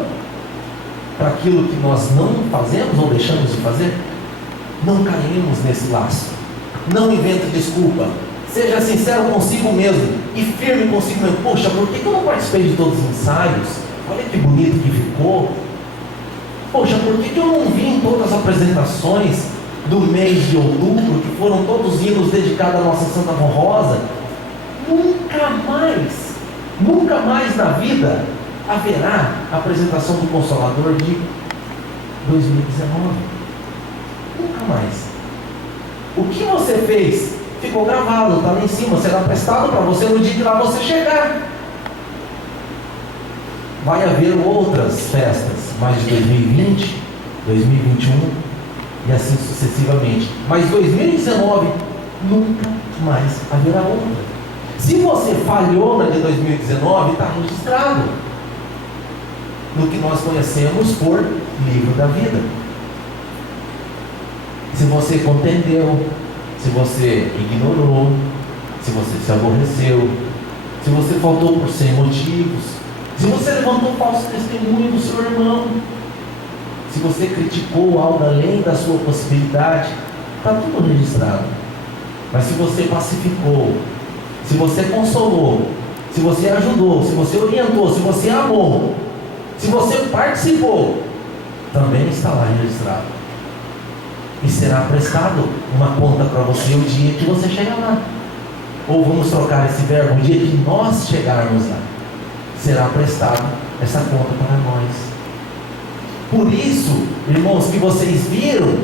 Para aquilo que nós não fazemos ou deixamos de fazer? Não caímos nesse laço. Não invente desculpa. Seja sincero consigo mesmo e firme consigo mesmo. Poxa, por que eu não participei de todos os ensaios? Olha que bonito que ficou. Poxa, por que eu não vi em todas as apresentações do mês de outubro, que foram todos hinos dedicados à nossa Santa Mão Rosa? Nunca mais na vida haverá a apresentação do Consolador de 2019. Nunca mais. O que você fez ficou gravado, está lá em cima, será prestado para você no dia que lá você chegar. Vai haver outras festas, mais de 2020, 2021 e assim sucessivamente. Mas 2019 nunca mais haverá outra. Se você falhou na de 2019, está registrado no que nós conhecemos por livro da vida. Se você contendeu, se você ignorou, se você se aborreceu, se você faltou por sem motivos, se você levantou falso testemunho do seu irmão, se você criticou algo além da sua possibilidade, está tudo registrado. Mas se você pacificou, se você consolou, se você ajudou, se você orientou, se você amou, se você participou, também está lá registrado. E será prestado uma conta para você o dia que você chegar lá. Ou vamos trocar esse verbo, o dia que nós chegarmos lá, será prestado essa conta para nós. Por isso, irmãos, que vocês viram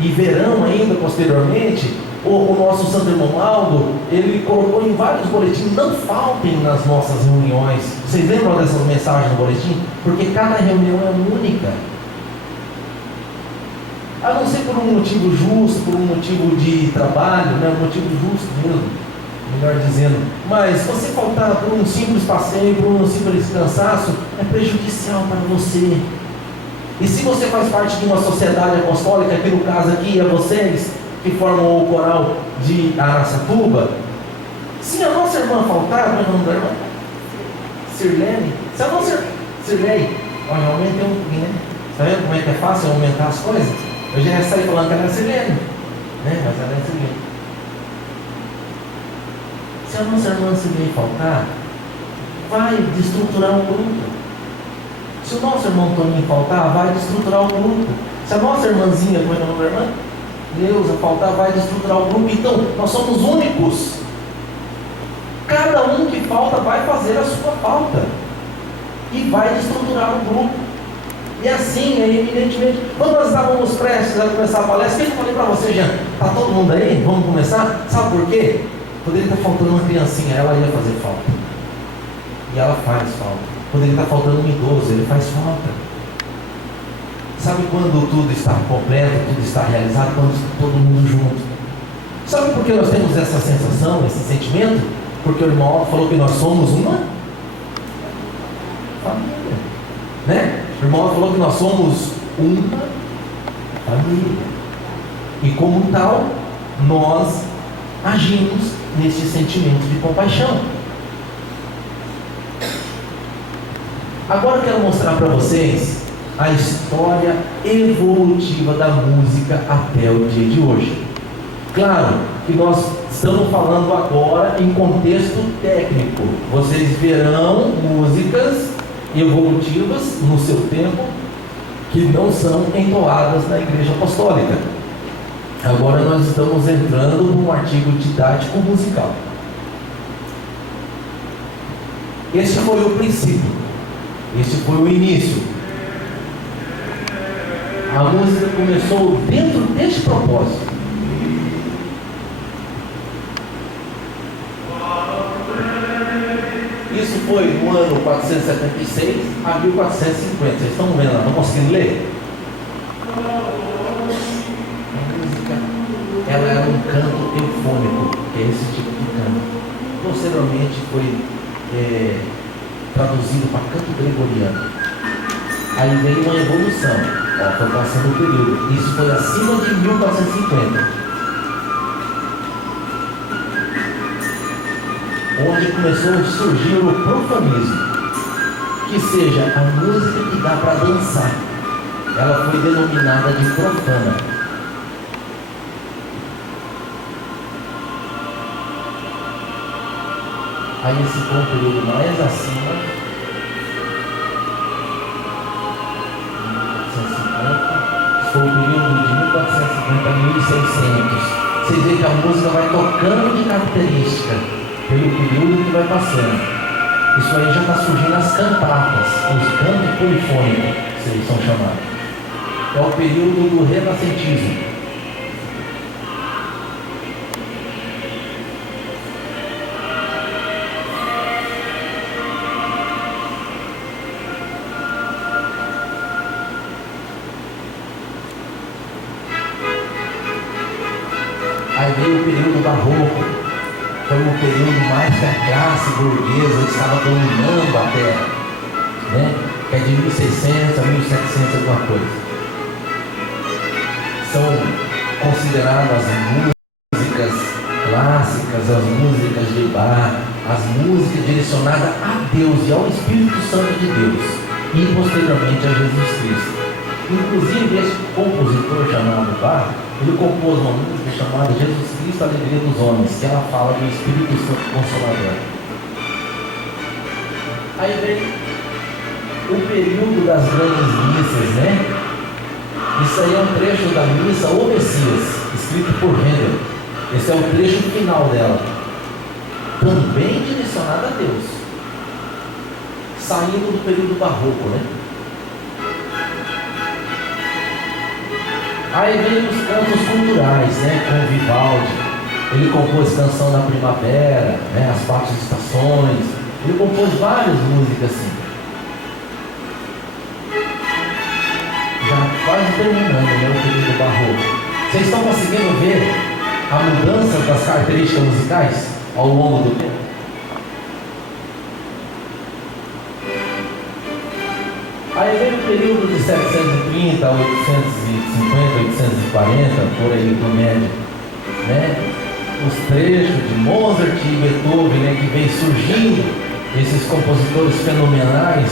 e verão ainda posteriormente, o nosso Santo Irmão Aldo, ele colocou em vários boletins: não faltem nas nossas reuniões. Vocês lembram dessas mensagens no boletim? Porque cada reunião é única. A não ser por um motivo justo, por um motivo de trabalho, né? Um motivo justo mesmo, melhor dizendo. Mas se você faltar por um simples passeio, por um simples cansaço, é prejudicial para você. E se você faz parte de uma sociedade apostólica, que no caso aqui é vocês que formam o coral de Araçatuba, se a nossa irmã faltar, qual é o nome da irmã? Sirlene? Se a nossa Sirlene, olha, eu aumentei um pouquinho, né? Está vendo como é que é fácil aumentar as coisas? Eu já ia sair falando que ela é Sirlene, né? Mas ela é Sirlene. Se a nossa irmã Sirlene faltar, vai destruturar o grupo. Se o nosso irmão Toninho faltar, vai destruturar o grupo. Se a nossa irmãzinha, qual é o nome da irmã? Neuza, faltar, vai destruturar o grupo. Então, nós somos únicos. Cada um que falta vai fazer a sua falta e vai destruturar o grupo. E assim, evidentemente, quando nós estávamos prestes a começar a palestra, o que eu falei para você, Jean? Está todo mundo aí? Vamos começar? Sabe por quê? Poderia estar faltando uma criancinha, ela ia fazer falta. E ela faz falta. Poderia estar faltando um idoso, ele faz falta. Sabe quando tudo está completo, tudo está realizado? Quando está todo mundo junto. Sabe por que nós temos essa sensação, esse sentimento? Porque o irmão falou que nós somos uma família, né? O irmão falou que nós somos uma família. E como tal, nós agimos nesse sentimento de compaixão. Agora eu quero mostrar para vocês a história evolutiva da música até o dia de hoje. Claro que nós estamos falando agora em contexto técnico. Vocês verão músicas evolutivas no seu tempo que não são entoadas na igreja apostólica. Agora nós estamos entrando num artigo didático musical. Esse foi o princípio, esse foi o início. A música começou dentro deste propósito. Isso foi no ano 476 a 1450. Vocês estão vendo lá? Estão conseguindo ler? A música, ela era um canto eufônico, que é esse tipo de canto. Posteriormente foi traduzido para canto gregoriano. Aí veio uma evolução, foi passando o período. Isso foi acima de 1450, onde começou a surgir o profanismo, que seja a música que dá para dançar. Ela foi denominada de profana. Aí esse foi um período mais acima, 1450, foi o período de 1450 a 1600. Vocês veem que a música vai tocando de característica pelo período que vai passando. Isso aí já está surgindo as cantatas, os cantos polifônicos, que eles são chamados. É o período do renascentismo. Aí veio o período barroco, foi um período mais que a classe burguesa estava dominando a terra, né? Que é de 1600 a 1700 alguma coisa. São consideradas as músicas clássicas, as músicas de Bach, as músicas direcionadas a Deus e ao Espírito Santo de Deus, e posteriormente a Jesus Cristo. Inclusive esse compositor chamado Bach, ele compôs uma música chamada Jesus Cristo, a Alegria dos Homens, que ela fala do Espírito Santo Consolador. Aí vem o período das grandes missas, né? Isso aí é um trecho da missa O Messias, escrito por Handel. Esse é o trecho final dela, também direcionado a Deus, saindo do período barroco, né? Aí vem os cantos culturais, né? Com Vivaldi, ele compôs Canção da Primavera, né? As 4 estações, ele compôs várias músicas assim. Já quase terminando, né? O período barroco. Vocês estão conseguindo ver a mudança das características musicais ao longo do tempo? Aí vem o período de 730 a 850, 840, por aí do médio, né? Os trechos de Mozart e Beethoven, né? Que vem surgindo esses compositores fenomenais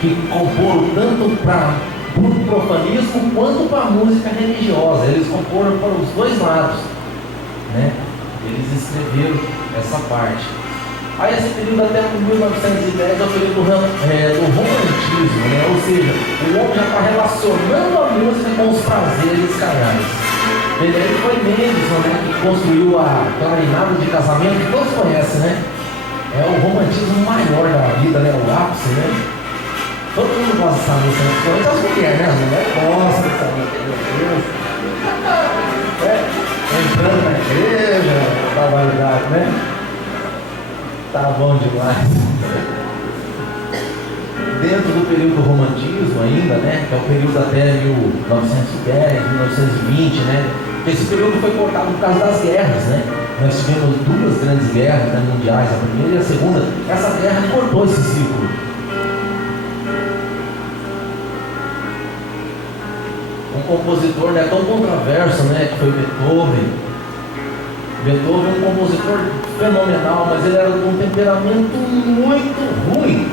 que comporam tanto para o profanismo quanto para a música religiosa. Eles comporam para os dois lados, né? Eles escreveram essa parte. Aí esse período até 1910 é o período do romantismo, né? Ou seja, o homem já está relacionando a música com os prazeres carnais. Ele foi Mendelssohn, né, que construiu aquela imagem de casamento que todos conhecem, né? É o romantismo maior da vida, né? O ápice, né? Todo mundo gosta dessa música, principalmente as mulheres, né? As mulheres gostam dessa música, meu Deus. Entrando na igreja, trabalhar, né? Tá bom demais. Dentro do período do romantismo ainda, né? Que é o período até 1910, 1920, né? Esse período foi cortado por causa das guerras, né? Nós tivemos 2 grandes guerras, né, mundiais, a primeira e a segunda. Essa guerra cortou esse ciclo. Um compositor, né, tão controverso, né? Que foi Beethoven. Beethoven é um compositor fenomenal, mas ele era de um temperamento muito ruim,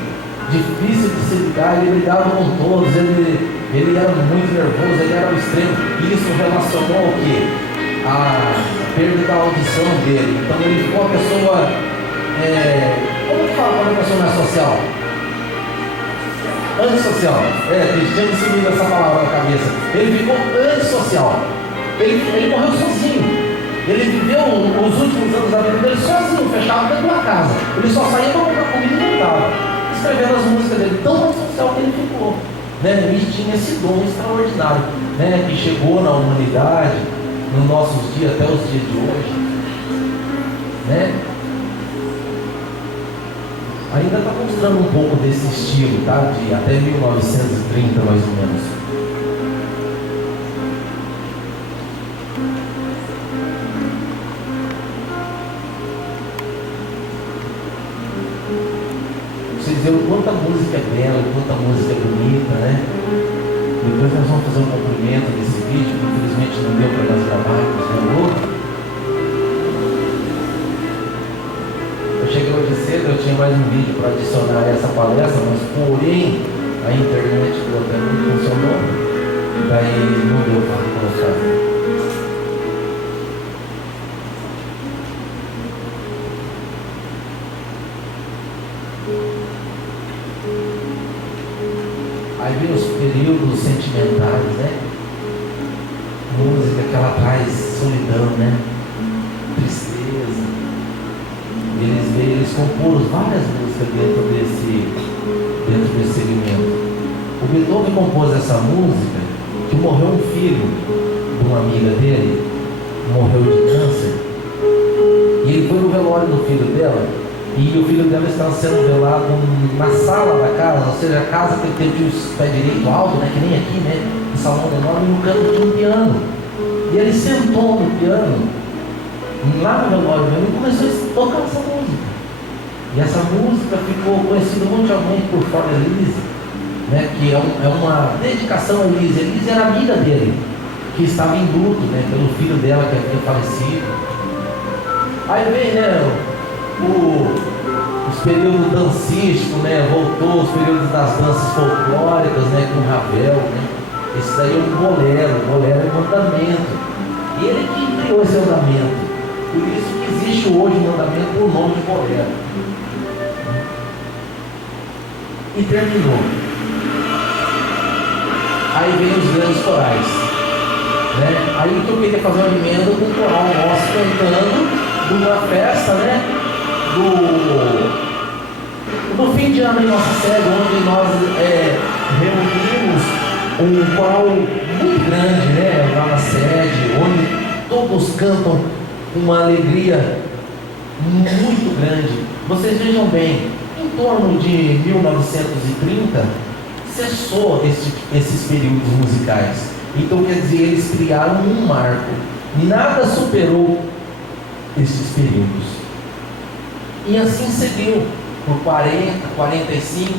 difícil de se ligar, ele brigava com todos, ele era muito nervoso, ele era ao extremo, e isso relacionou o quê? perda da audição dele. Então ele ficou uma pessoa, como que fala quando a pessoa não é social? Antissocial. Tinha que subir essa palavra na cabeça. Ele ficou antissocial. Ele morreu sozinho. Ele viveu os últimos anos da vida dele sozinho, fechado dentro da casa. Ele só saía para comprar comida e voltava, escrevendo as músicas dele. Tão antissocial que ele ficou. Né? E tinha esse dom extraordinário, né? Que chegou na humanidade, nos nossos dias, até os dias de hoje. Né? Ainda está mostrando um pouco desse estilo, tá? De até 1930 mais ou menos. Vocês viram quanta música é bela, quanta música é bonita, né? Depois nós vamos fazer um complemento desse vídeo, que infelizmente não deu para nós gravarmos, né? Outro. Eu cheguei hoje cedo, eu tinha mais um vídeo para adicionar a essa palestra, mas porém a internet do hotel não funcionou, daí não deu para colocar. Aí vem os períodos sentimentais, né? Música que ela traz solidão, né? Tristeza. Eles comporam várias músicas dentro desse segmento. O Beethoven compôs essa música que morreu um filho de uma amiga dele, morreu de câncer. E ele foi no velório do filho dela. E o filho dela estava sendo velado na sala da casa, ou seja, a casa que ele teve os pés direito alto, né, que nem aqui, né, um salão enorme, no canto de um piano. E ele sentou no piano, lá no velório dele, e começou a tocar essa música. E essa música ficou conhecida mundialmente por Flora Elise, né, que é uma dedicação a Elise. Elise era amiga dele, que estava em luto, né, pelo filho dela que havia falecido. Aí vem, né, os períodos dancísticos, né? Voltou os períodos das danças folclóricas, né? Com Ravel, né? Esse daí é um bolero é um andamento. E ele que criou esse andamento. Por isso que existe hoje um andamento com o nome de bolero. E terminou. Aí vem os grandes corais, né? Aí que eu queria fazer uma emenda com o coral nosso cantando de uma festa, né? Do fim de ano em nossa sede, onde nós reunimos um coral muito grande, né, lá na sede, onde todos cantam com uma alegria muito grande. Vocês vejam bem, em torno de 1930 cessou esses períodos musicais. Então quer dizer, eles criaram um marco. Nada superou esses períodos. E assim seguiu por 40, 45,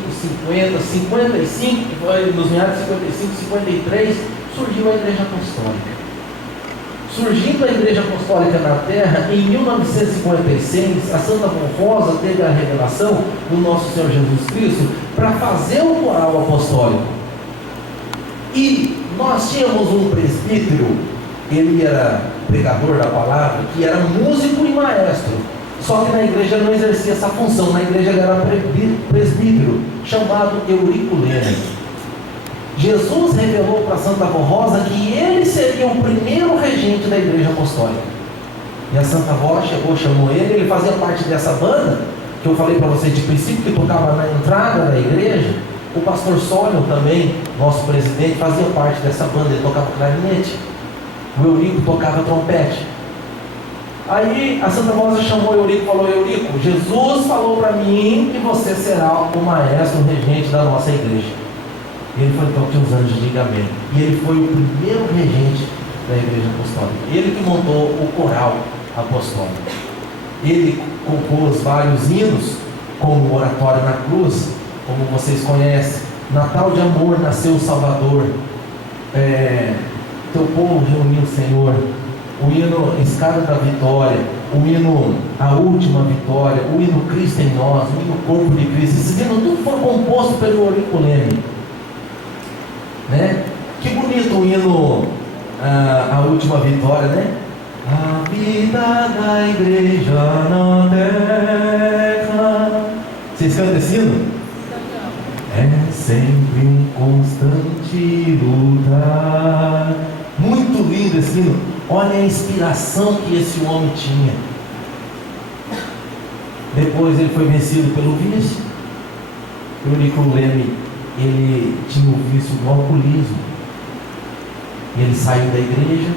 50, 55, que foi nos meados de 55, 53, surgiu a Igreja Apostólica. Surgindo a Igreja Apostólica na Terra, em 1956, a Santa Bonfosa teve a revelação do nosso Senhor Jesus Cristo para fazer o coral apostólico. E nós tínhamos um presbítero, ele era pregador da palavra, que era músico e maestro. Só que na igreja não exercia essa função, na igreja ele era presbítero, chamado Eurico Leme. Jesus revelou para Santa Avó Rosa que ele seria o primeiro regente da Igreja Apostólica. E a Santa Avó chegou, chamou ele fazia parte dessa banda, que eu falei para vocês de princípio, que tocava na entrada da igreja. O pastor Sônio também, nosso presidente, fazia parte dessa banda, ele tocava clarinete. O Eurico tocava trompete. Aí a Santa Rosa chamou o Eurico e falou: Eurico, Jesus falou para mim que você será o maestro, o regente da nossa igreja. E ele falou: então que os anjos digam amém. E ele foi o primeiro regente da Igreja Apostólica. Ele que montou o coral apostólico. Ele compôs vários hinos, como o Oratório na Cruz, como vocês conhecem. Natal de amor, nasceu o Salvador. Teu povo reuniu o Senhor. O hino Escada da Vitória, o hino A Última Vitória, o hino Cristo em Nós, o hino Corpo de Cristo. Esses hinos tudo foram compostos pelo Eurico Leme, né? Que bonito o hino A Última Vitória, né? A vida da igreja na terra. Vocês cantam esse hino? É sempre um constante lutar. Muito lindo esse hino. Olha a inspiração que esse homem tinha. Depois ele foi vencido pelo vício. Eurico Leme, ele tinha o vício do alcoolismo. Ele saiu da igreja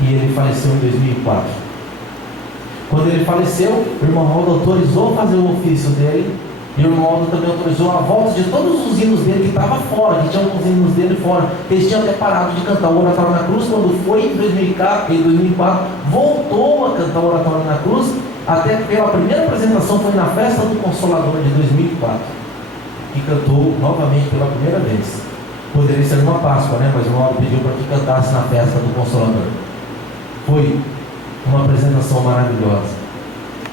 e ele faleceu em 2004. Quando ele faleceu, o irmão Aldo autorizou fazer o ofício dele, e o irmão Aldo também autorizou a volta de todos os hinos dele que estavam fora, que tinham alguns hinos dele fora. Eles tinham até parado de cantar o Oratório na Cruz. Quando foi em 2004, voltou a cantar o Oratório na Cruz, até que a primeira apresentação foi na Festa do Consolador de 2004, que cantou novamente pela primeira vez. Poderia ser uma Páscoa, né? Mas o irmão pediu para que cantasse na Festa do Consolador. Foi uma apresentação maravilhosa.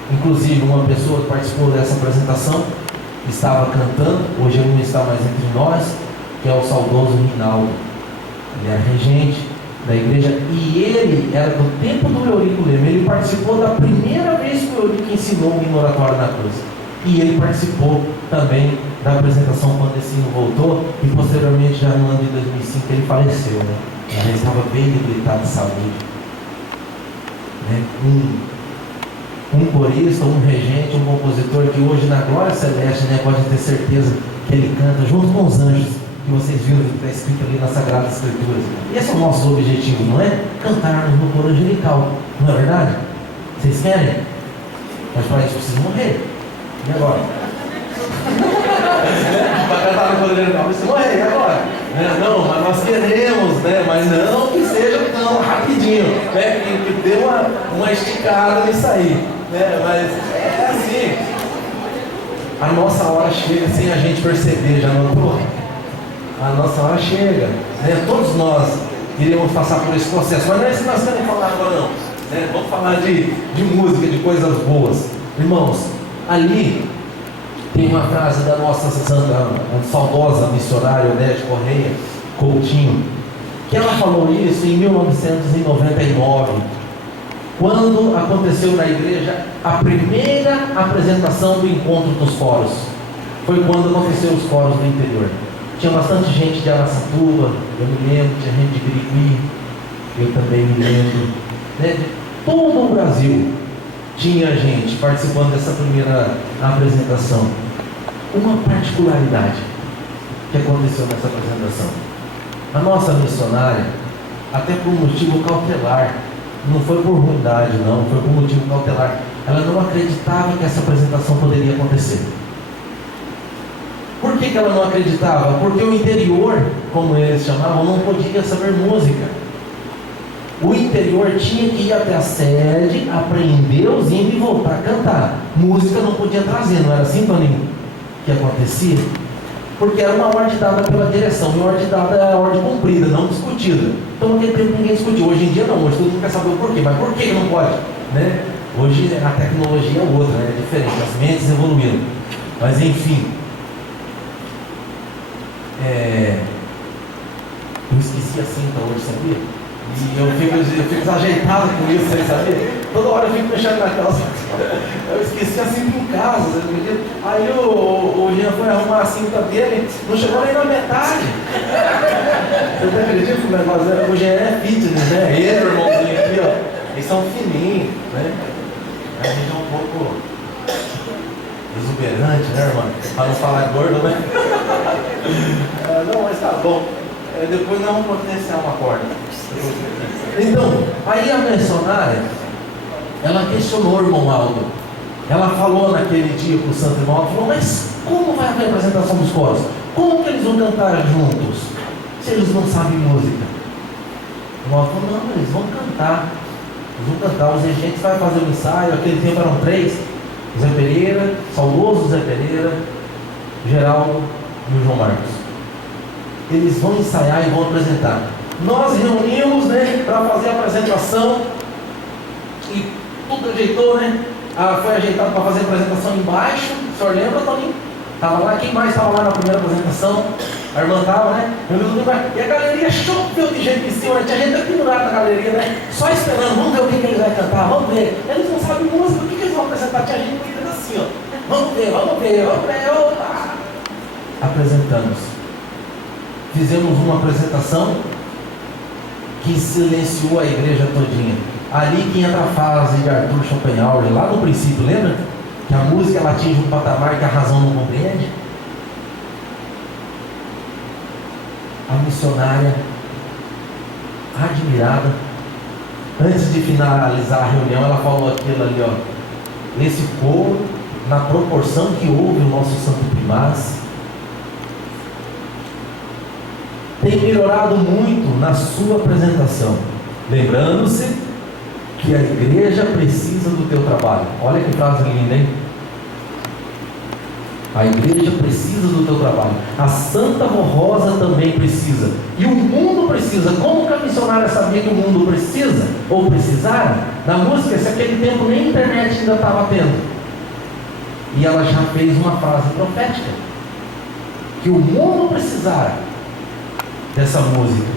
Inclusive, uma pessoa que participou dessa apresentação estava cantando, hoje ele não está mais entre nós, que é o saudoso Rinaldo. Ele era regente da igreja e ele era do tempo do Eurico Leme. Ele participou da primeira vez que o Eurico ensinou o hino Oratório na Cruz. E ele participou também da apresentação quando esse hino voltou, e posteriormente, já no ano de 2005, ele faleceu, né? Ele estava bem debilitado de saúde, né? Um corista, um regente, um compositor que hoje na glória celeste, né, pode ter certeza que ele canta junto com os anjos, que vocês viram que está escrito ali nas Sagradas Escrituras. E esse é o nosso objetivo, não é? Cantarmos no coro angelical, não é verdade? Vocês querem? Mas para isso precisa morrer. E agora? Para cantar no coro angelical precisa morrer, e agora? Não, mas nós queremos, né? Mas não que seja tão rapidinho, né? Que dê uma esticada nisso aí, né? Mas é assim. A nossa hora chega sem a gente perceber, já notou? A nossa hora chega, né? Todos nós iremos passar por esse processo, mas não é isso que nós queremos falar agora não, né? Vamos falar de música, de coisas boas. Irmãos, ali tem uma frase da nossa santa, saudosa missionária Odete Correia Coutinho, que ela falou isso em 1999, quando aconteceu na igreja a primeira apresentação do encontro dos coros. Foi quando aconteceu os coros do interior. Tinha bastante gente de Araçatuba, eu me lembro, tinha gente de Birigui, eu também me lembro, né? De todo o Brasil tinha gente participando dessa primeira apresentação. Uma particularidade que aconteceu nessa apresentação: a nossa missionária, até por motivo cautelar, não foi por ruindade não, foi por motivo cautelar, ela não acreditava que essa apresentação poderia acontecer. Por que ela não acreditava? Porque o interior, como eles chamavam, não podia saber música. O interior tinha que ir até a sede, aprender os hinos e voltar a cantar. Música não podia trazer, não era assim, Toninho, que acontecia? Porque era uma ordem dada pela direção, e a ordem dada é a ordem cumprida, não discutida. Então naquele tempo ninguém discutiu. Hoje em dia não, hoje todo mundo quer saber o porquê, mas por que não pode? Né? Hoje a tecnologia é outra, né? É diferente, as mentes evoluíram. Mas enfim, eu esqueci a cinta hoje, sabia? E eu fico desajeitado com isso, vocês sabiam? Toda hora eu fico mexendo na calça. Eu esqueci a cinta em casa, você acredita? Aí o Jean foi arrumar a cinta dele, não chegou nem na metade. Você acredita que o negócio o Jean é fitness, né? Ele, o irmãozinho aqui, ó, eles são fininhos, né? A gente é um pouco exuberante, né, irmão? Para não falar gordo, né? Não, mas tá bom. Depois nós vamos providenciar uma corda. Então, aí a missionária, ela questionou o irmão Aldo. Ela falou naquele dia para o santo irmão Aldo, falou: mas como vai haver a apresentação dos coros? Como que eles vão cantar juntos, se eles não sabem música? O irmão Aldo falou: não, eles vão cantar. Eles vão cantar, os regentes vão fazer o ensaio. Aquele tempo eram 3, Zé Pereira, saudoso Zé Pereira, Geraldo e o João Marcos. Eles vão ensaiar e vão apresentar. Nós reunimos, né, para fazer a apresentação, e tudo ajeitou, né? Foi ajeitado para fazer a apresentação embaixo. O senhor lembra, Toninho? Estava lá, quem mais estava lá na primeira apresentação? A irmã estava, né? E a galeria choveu de gente em cima, né? Tinha gente pendurada na galeria, né? Só esperando, vamos ver o que eles vão cantar, vamos ver. Eles não sabem música, o que eles vão apresentar? Tinha gente que assim, ó. Vamos ver, opa! Apresentamos. Fizemos uma apresentação que silenciou a igreja todinha. Ali que entra a fase de Arthur Schopenhauer, lá no princípio, lembra? Que a música ela atinge um patamar que a razão não compreende. A missionária, admirada, antes de finalizar a reunião, ela falou aquilo ali, ó. Esse coro, na proporção que houve o nosso Santo Primaz, tem melhorado muito na sua apresentação. Lembrando-se que a igreja precisa do teu trabalho. Olha que frase linda, hein? A igreja precisa do teu trabalho. A Santa Rosa também precisa. E o mundo precisa. Como que a missionária sabia que o mundo precisa? Ou precisara? Na música, se aquele tempo nem internet ainda estava tendo. E ela já fez uma frase profética. Que o mundo precisara dessa música.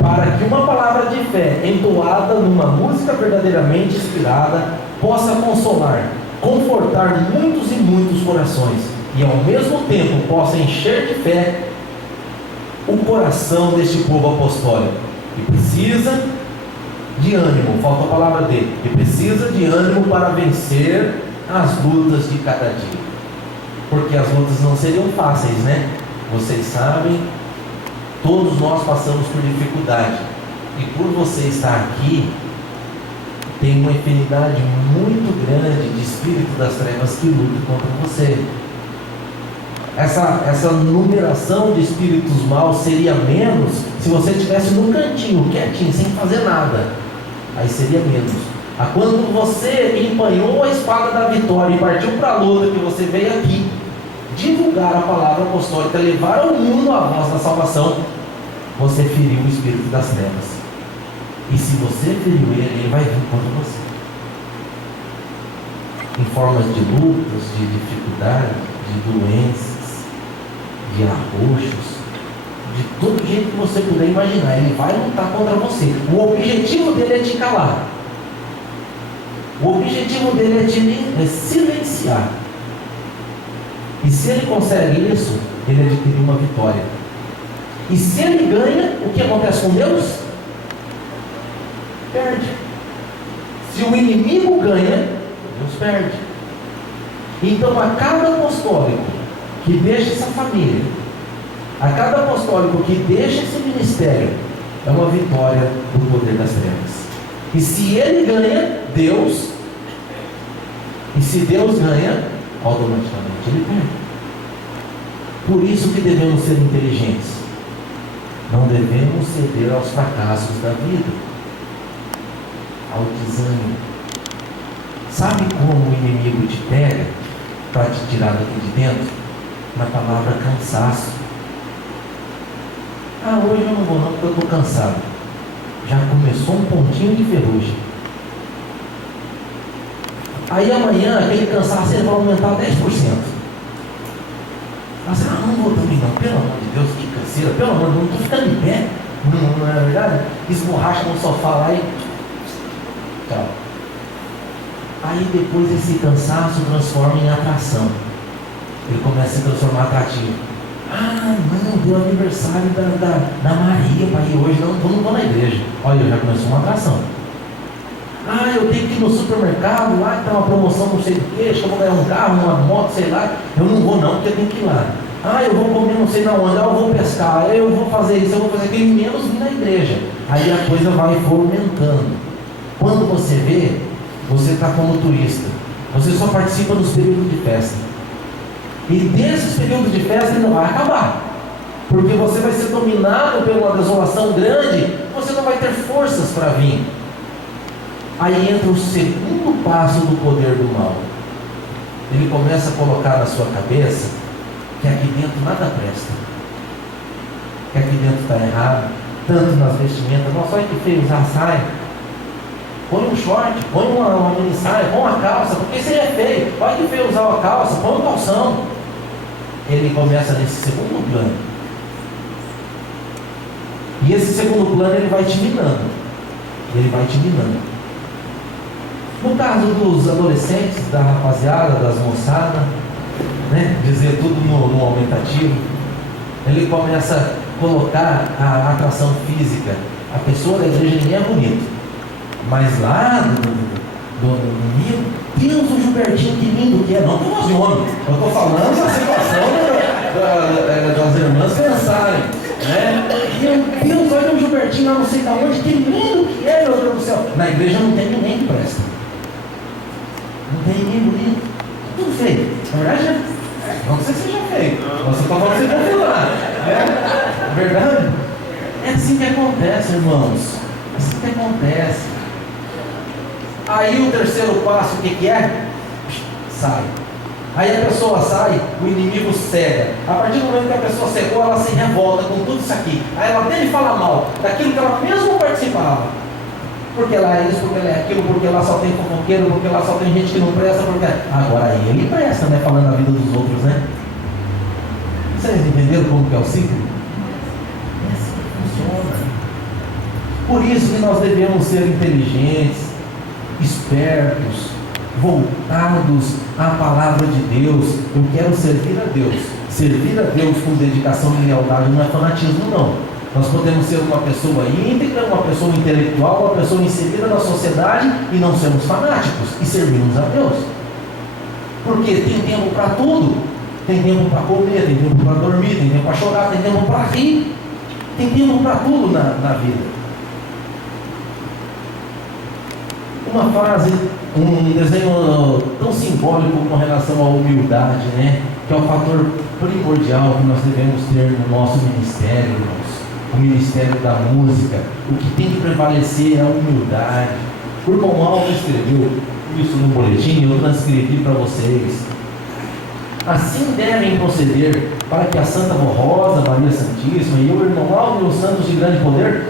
Para que uma palavra de fé entoada numa música verdadeiramente inspirada possa consolar, confortar muitos e muitos corações. E ao mesmo tempo possa encher de fé o coração deste povo apostólico. E precisa de ânimo, falta a palavra dele. E precisa de ânimo para vencer as lutas de cada dia. Porque as lutas não seriam fáceis, né? Vocês sabem, todos nós passamos por dificuldade. E por você estar aqui, tem uma infinidade muito grande de espírito das trevas que lutam contra você. Essa numeração de espíritos maus seria menos se você estivesse no cantinho, quietinho, sem fazer nada. Aí seria menos. Quando você empanhou a espada da vitória e partiu para a luta, que você veio aqui divulgar a palavra apostólica, levar ao mundo a voz da salvação, você feriu o espírito das trevas. E se você feriu ele, ele vai vir contra você. Em formas de lutas, de dificuldade, de doenças, de arroxos, de todo jeito que você puder imaginar. Ele vai lutar contra você. O objetivo dele é te calar. O objetivo dele é silenciar. E se ele consegue isso, ele adquire uma vitória. E se ele ganha, o que acontece com Deus? Perde. Se o inimigo ganha, Deus perde. Então a cada apostólico que deixa essa família, a cada apostólico que deixa esse ministério, é uma vitória do poder das trevas. E se ele ganha, Deus, e se Deus ganha, automaticamente ele perde. Por isso que devemos ser inteligentes. Não devemos ceder aos fracassos da vida, ao desânimo. Sabe como o inimigo te pega para te tirar daqui de dentro? Na palavra cansaço. Hoje eu não vou não porque eu estou cansado. Já começou um pontinho de ferrugem. Aí amanhã aquele cansaço ele vai aumentar 10%. Você não vou também não, pelo amor de Deus, que canseira, pelo amor de Deus, não estou ficando em pé, não é verdade? Esborracha no sofá lá e tchau. Aí depois esse cansaço transforma em atração. Ele começa a se transformar atrativo. Não, deu aniversário da Maria para ir hoje, não vou na igreja. Olha, já começou uma atração. Eu tenho que ir no supermercado, lá que tem uma promoção não sei do que, acho que eu vou ganhar um carro, uma moto, sei lá. Eu não vou não, porque eu tenho que ir lá. Eu vou comer não sei na onde, eu vou pescar, eu vou fazer isso, eu vou fazer aquilo, menos vir na igreja. Aí a coisa vai fomentando. Quando você vê, você está como turista. Você só participa dos períodos de festa. E desses períodos de festa ele não vai acabar. Porque você vai ser dominado por uma desolação grande, você não vai ter forças para vir. Aí entra o segundo passo do poder do mal. Ele começa a colocar na sua cabeça que aqui dentro nada presta, que aqui dentro está errado, tanto nas vestimentas. Nossa, olha que feio usar saia. Põe um short, põe uma mini saia, põe uma calça, porque isso aí é feio. Olha que feio usar uma calça, põe um calção. ele começa nesse segundo plano. E esse segundo plano ele vai te minando. Ele vai te minando. No caso dos adolescentes, da rapaziada, das moçadas, né, dizer tudo no aumentativo, ele começa a colocar a atração física. A pessoa da igreja nem é bonito, mas lá meu Deus, o Gilbertinho, que lindo que é. Não tem de homem, eu estou falando da situação das irmãs pensarem, né? Meu Deus, olha o Gilbertinho lá não sei de onde, que lindo que é, meu Deus do céu. Na igreja não tem ninguém que presta, não tem ninguém bonito, tudo feio. Na verdade, não sei se seja feio, você está falando que você confirmar, é verdade? É assim que acontece, irmãos, é assim que acontece. Aí o terceiro passo, o que é? Sai. Aí a pessoa sai, o inimigo cega. A partir do momento que a pessoa cegou, ela se revolta com tudo isso aqui. Aí ela até fala mal daquilo que ela mesmo participava. Porque lá é isso, porque lá é aquilo, porque lá só tem fofoqueiro, porque lá só tem gente que não presta, porque... Agora ele presta, né? Falando a vida dos outros, né? Vocês entenderam como que é o ciclo? É assim que funciona. Por isso que nós devemos ser inteligentes, espertos, voltados à palavra de Deus. Eu quero servir a Deus. Servir a Deus com dedicação e lealdade não é fanatismo, não. Nós podemos ser uma pessoa íntegra, uma pessoa intelectual, uma pessoa inserida na sociedade e não sermos fanáticos e servirmos a Deus. Porque tem tempo para tudo. Tem tempo para comer, tem tempo para dormir, tem tempo para chorar, tem tempo para rir. Tem tempo para tudo na vida. Uma frase, um desenho tão simbólico com relação à humildade, né? Que é o fator primordial que nós devemos ter no nosso ministério, irmãos. O ministério da música. O que tem que prevalecer é a humildade. O irmão Alves escreveu isso no boletim, eu transcrevi para vocês. Assim devem proceder para que a Santa Rosa, Maria Santíssima e o irmão Alves e os santos de grande poder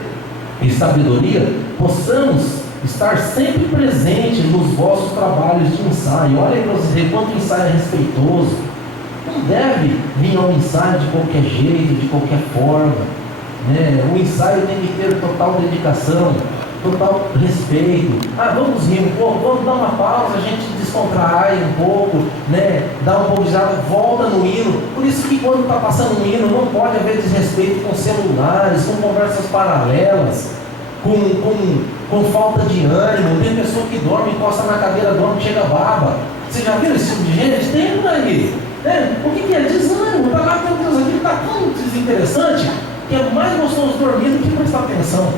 e sabedoria possamos estar sempre presente nos vossos trabalhos de ensaio. Olha para vocês verem quanto o ensaio é respeitoso. Não deve vir ao ensaio de qualquer jeito, de qualquer forma, né? O ensaio tem que ter total dedicação, total respeito. Vamos rir um pouco, vamos dar uma pausa, a gente descontrai um pouco, né? Dá um pouco de água, volta no hino. Por isso que quando está passando um hino, não pode haver desrespeito com celulares, com conversas paralelas, com falta de ânimo. Tem pessoa que dorme, encosta na cadeira, dorme, chega baba. Você já viu esse tipo de gente? Tem por aí. Né? O que é? Desânimo. Está lá, meu Deus, aquilo está tão desinteressante que é mais gostoso dormir do que prestar atenção.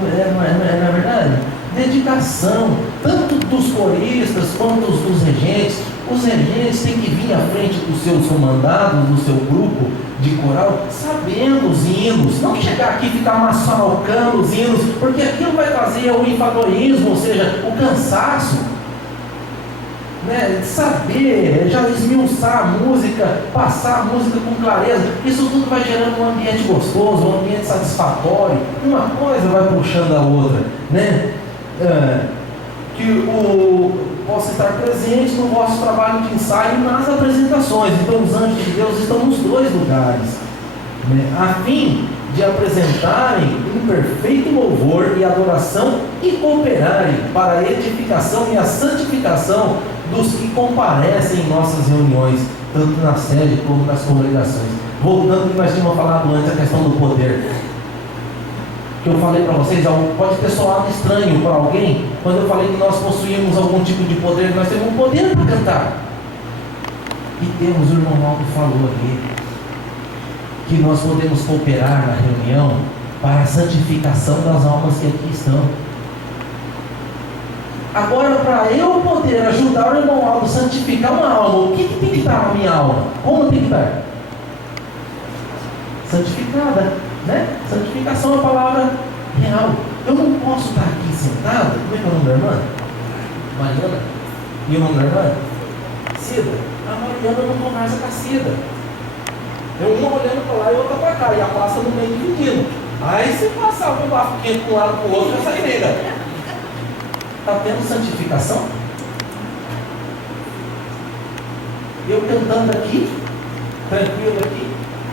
Não é verdade? Dedicação, tanto dos coristas quanto dos regentes. Os regentes têm que vir à frente dos seus comandados, do seu grupo de coral, sabendo os hinos, não chegar aqui e ficar maçalcando os hinos, porque aquilo vai trazer o infadorismo, ou seja, o cansaço, né? Saber, já esmiuçar a música, passar a música com clareza, isso tudo vai gerando um ambiente gostoso, um ambiente satisfatório, uma coisa vai puxando a outra, né? Possa estar presente no vosso trabalho de ensaio e nas apresentações. Então os anjos de Deus estão nos dois lugares, né? A fim de apresentarem um perfeito louvor e adoração e cooperarem para a edificação e a santificação dos que comparecem em nossas reuniões, tanto na sede como nas congregações. Voltando ao que nós tínhamos falado antes, a questão do poder, que eu falei para vocês, pode ter soado estranho para alguém, quando eu falei que nós possuímos algum tipo de poder, nós temos um poder para cantar. E temos, o irmão Malco falou aqui, que nós podemos cooperar na reunião para a santificação das almas que aqui estão. Agora, para eu poder ajudar o irmão Aldo a santificar uma alma, o que tem que estar na minha alma? Como tem que estar? Santificada, né? Santificação é a palavra real. Eu não posso estar aqui sentado. Como é que é o nome da irmã? Mariana. E o nome da irmã? Cida. A Mariana não conversa com a Cida. Uma olhando para lá e outra para cá, e a passa no meio dividindo. Aí se passar um bafo quente para um lado para o outro, já sai briga. Está tendo santificação? Eu cantando aqui, tranquilo aqui,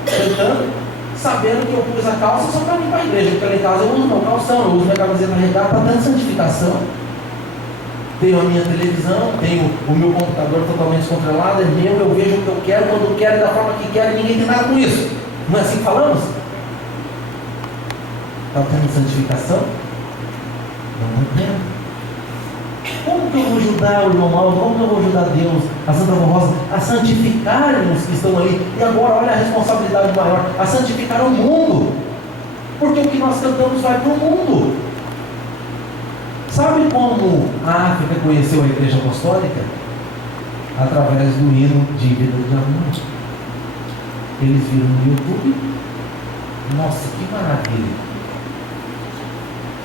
sentando, sabendo que eu pus a calça só para vir para a igreja, porque lá em casa eu uso meu calção, eu uso minha camiseta regata para dar santificação. Tenho a minha televisão, tenho o meu computador totalmente controlado, é meu, eu vejo o que eu quero, quando eu quero, da forma que quero, e ninguém tem nada com isso. Não é assim que falamos? Está tendo santificação? Não está tendo. Como que eu vou ajudar o irmão Mauro? Como que eu vou ajudar Deus, a Santa Rosa, a santificarem os que estão ali? E agora olha a responsabilidade maior, a santificar o mundo. Porque o que nós cantamos vai para o mundo. Sabe como a África conheceu a Igreja Apostólica? Através do hino de Vida de Amor. Eles viram no YouTube. Nossa, que maravilha!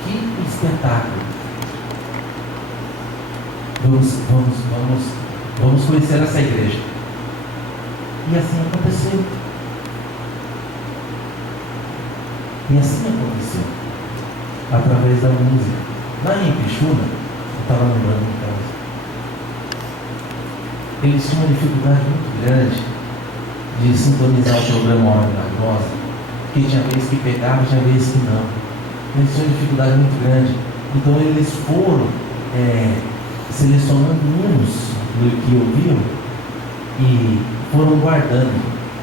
Que espetáculo! Vamos conhecer essa igreja. E assim aconteceu. Através da música. Lá em Pixuna, eu estava lembrando em casa, eles tinham uma dificuldade muito grande de sintonizar o programa Hora Milagrosa, porque tinha vezes que pegava e tinha vezes que não. Eles tinham uma dificuldade muito grande. Então eles foram selecionando hinos do que ouviam e foram guardando.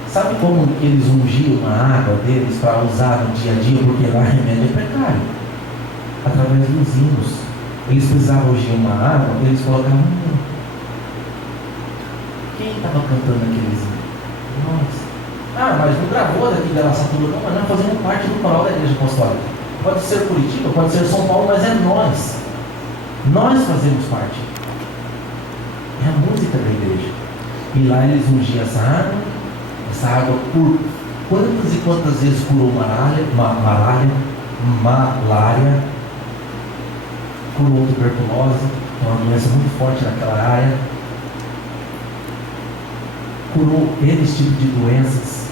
Sabe como que eles ungiam a água deles para usar no dia a dia? Porque lá remédio é precário. Através dos hinos. Eles precisavam ungir uma água, eles colocavam um hino. Quem estava cantando aqueles hinos? Nós. Mas não gravou daqui da Araçatuba, não, mas nós fazemos parte do coral da Igreja Apostólica. Pode ser Curitiba, pode ser São Paulo, mas é nós. Nós fazemos parte. É a música da igreja. E lá eles ungiam essa água por quantas e quantas vezes curou malária, curou tuberculose, que é uma doença muito forte naquela área, curou esse tipo de doenças,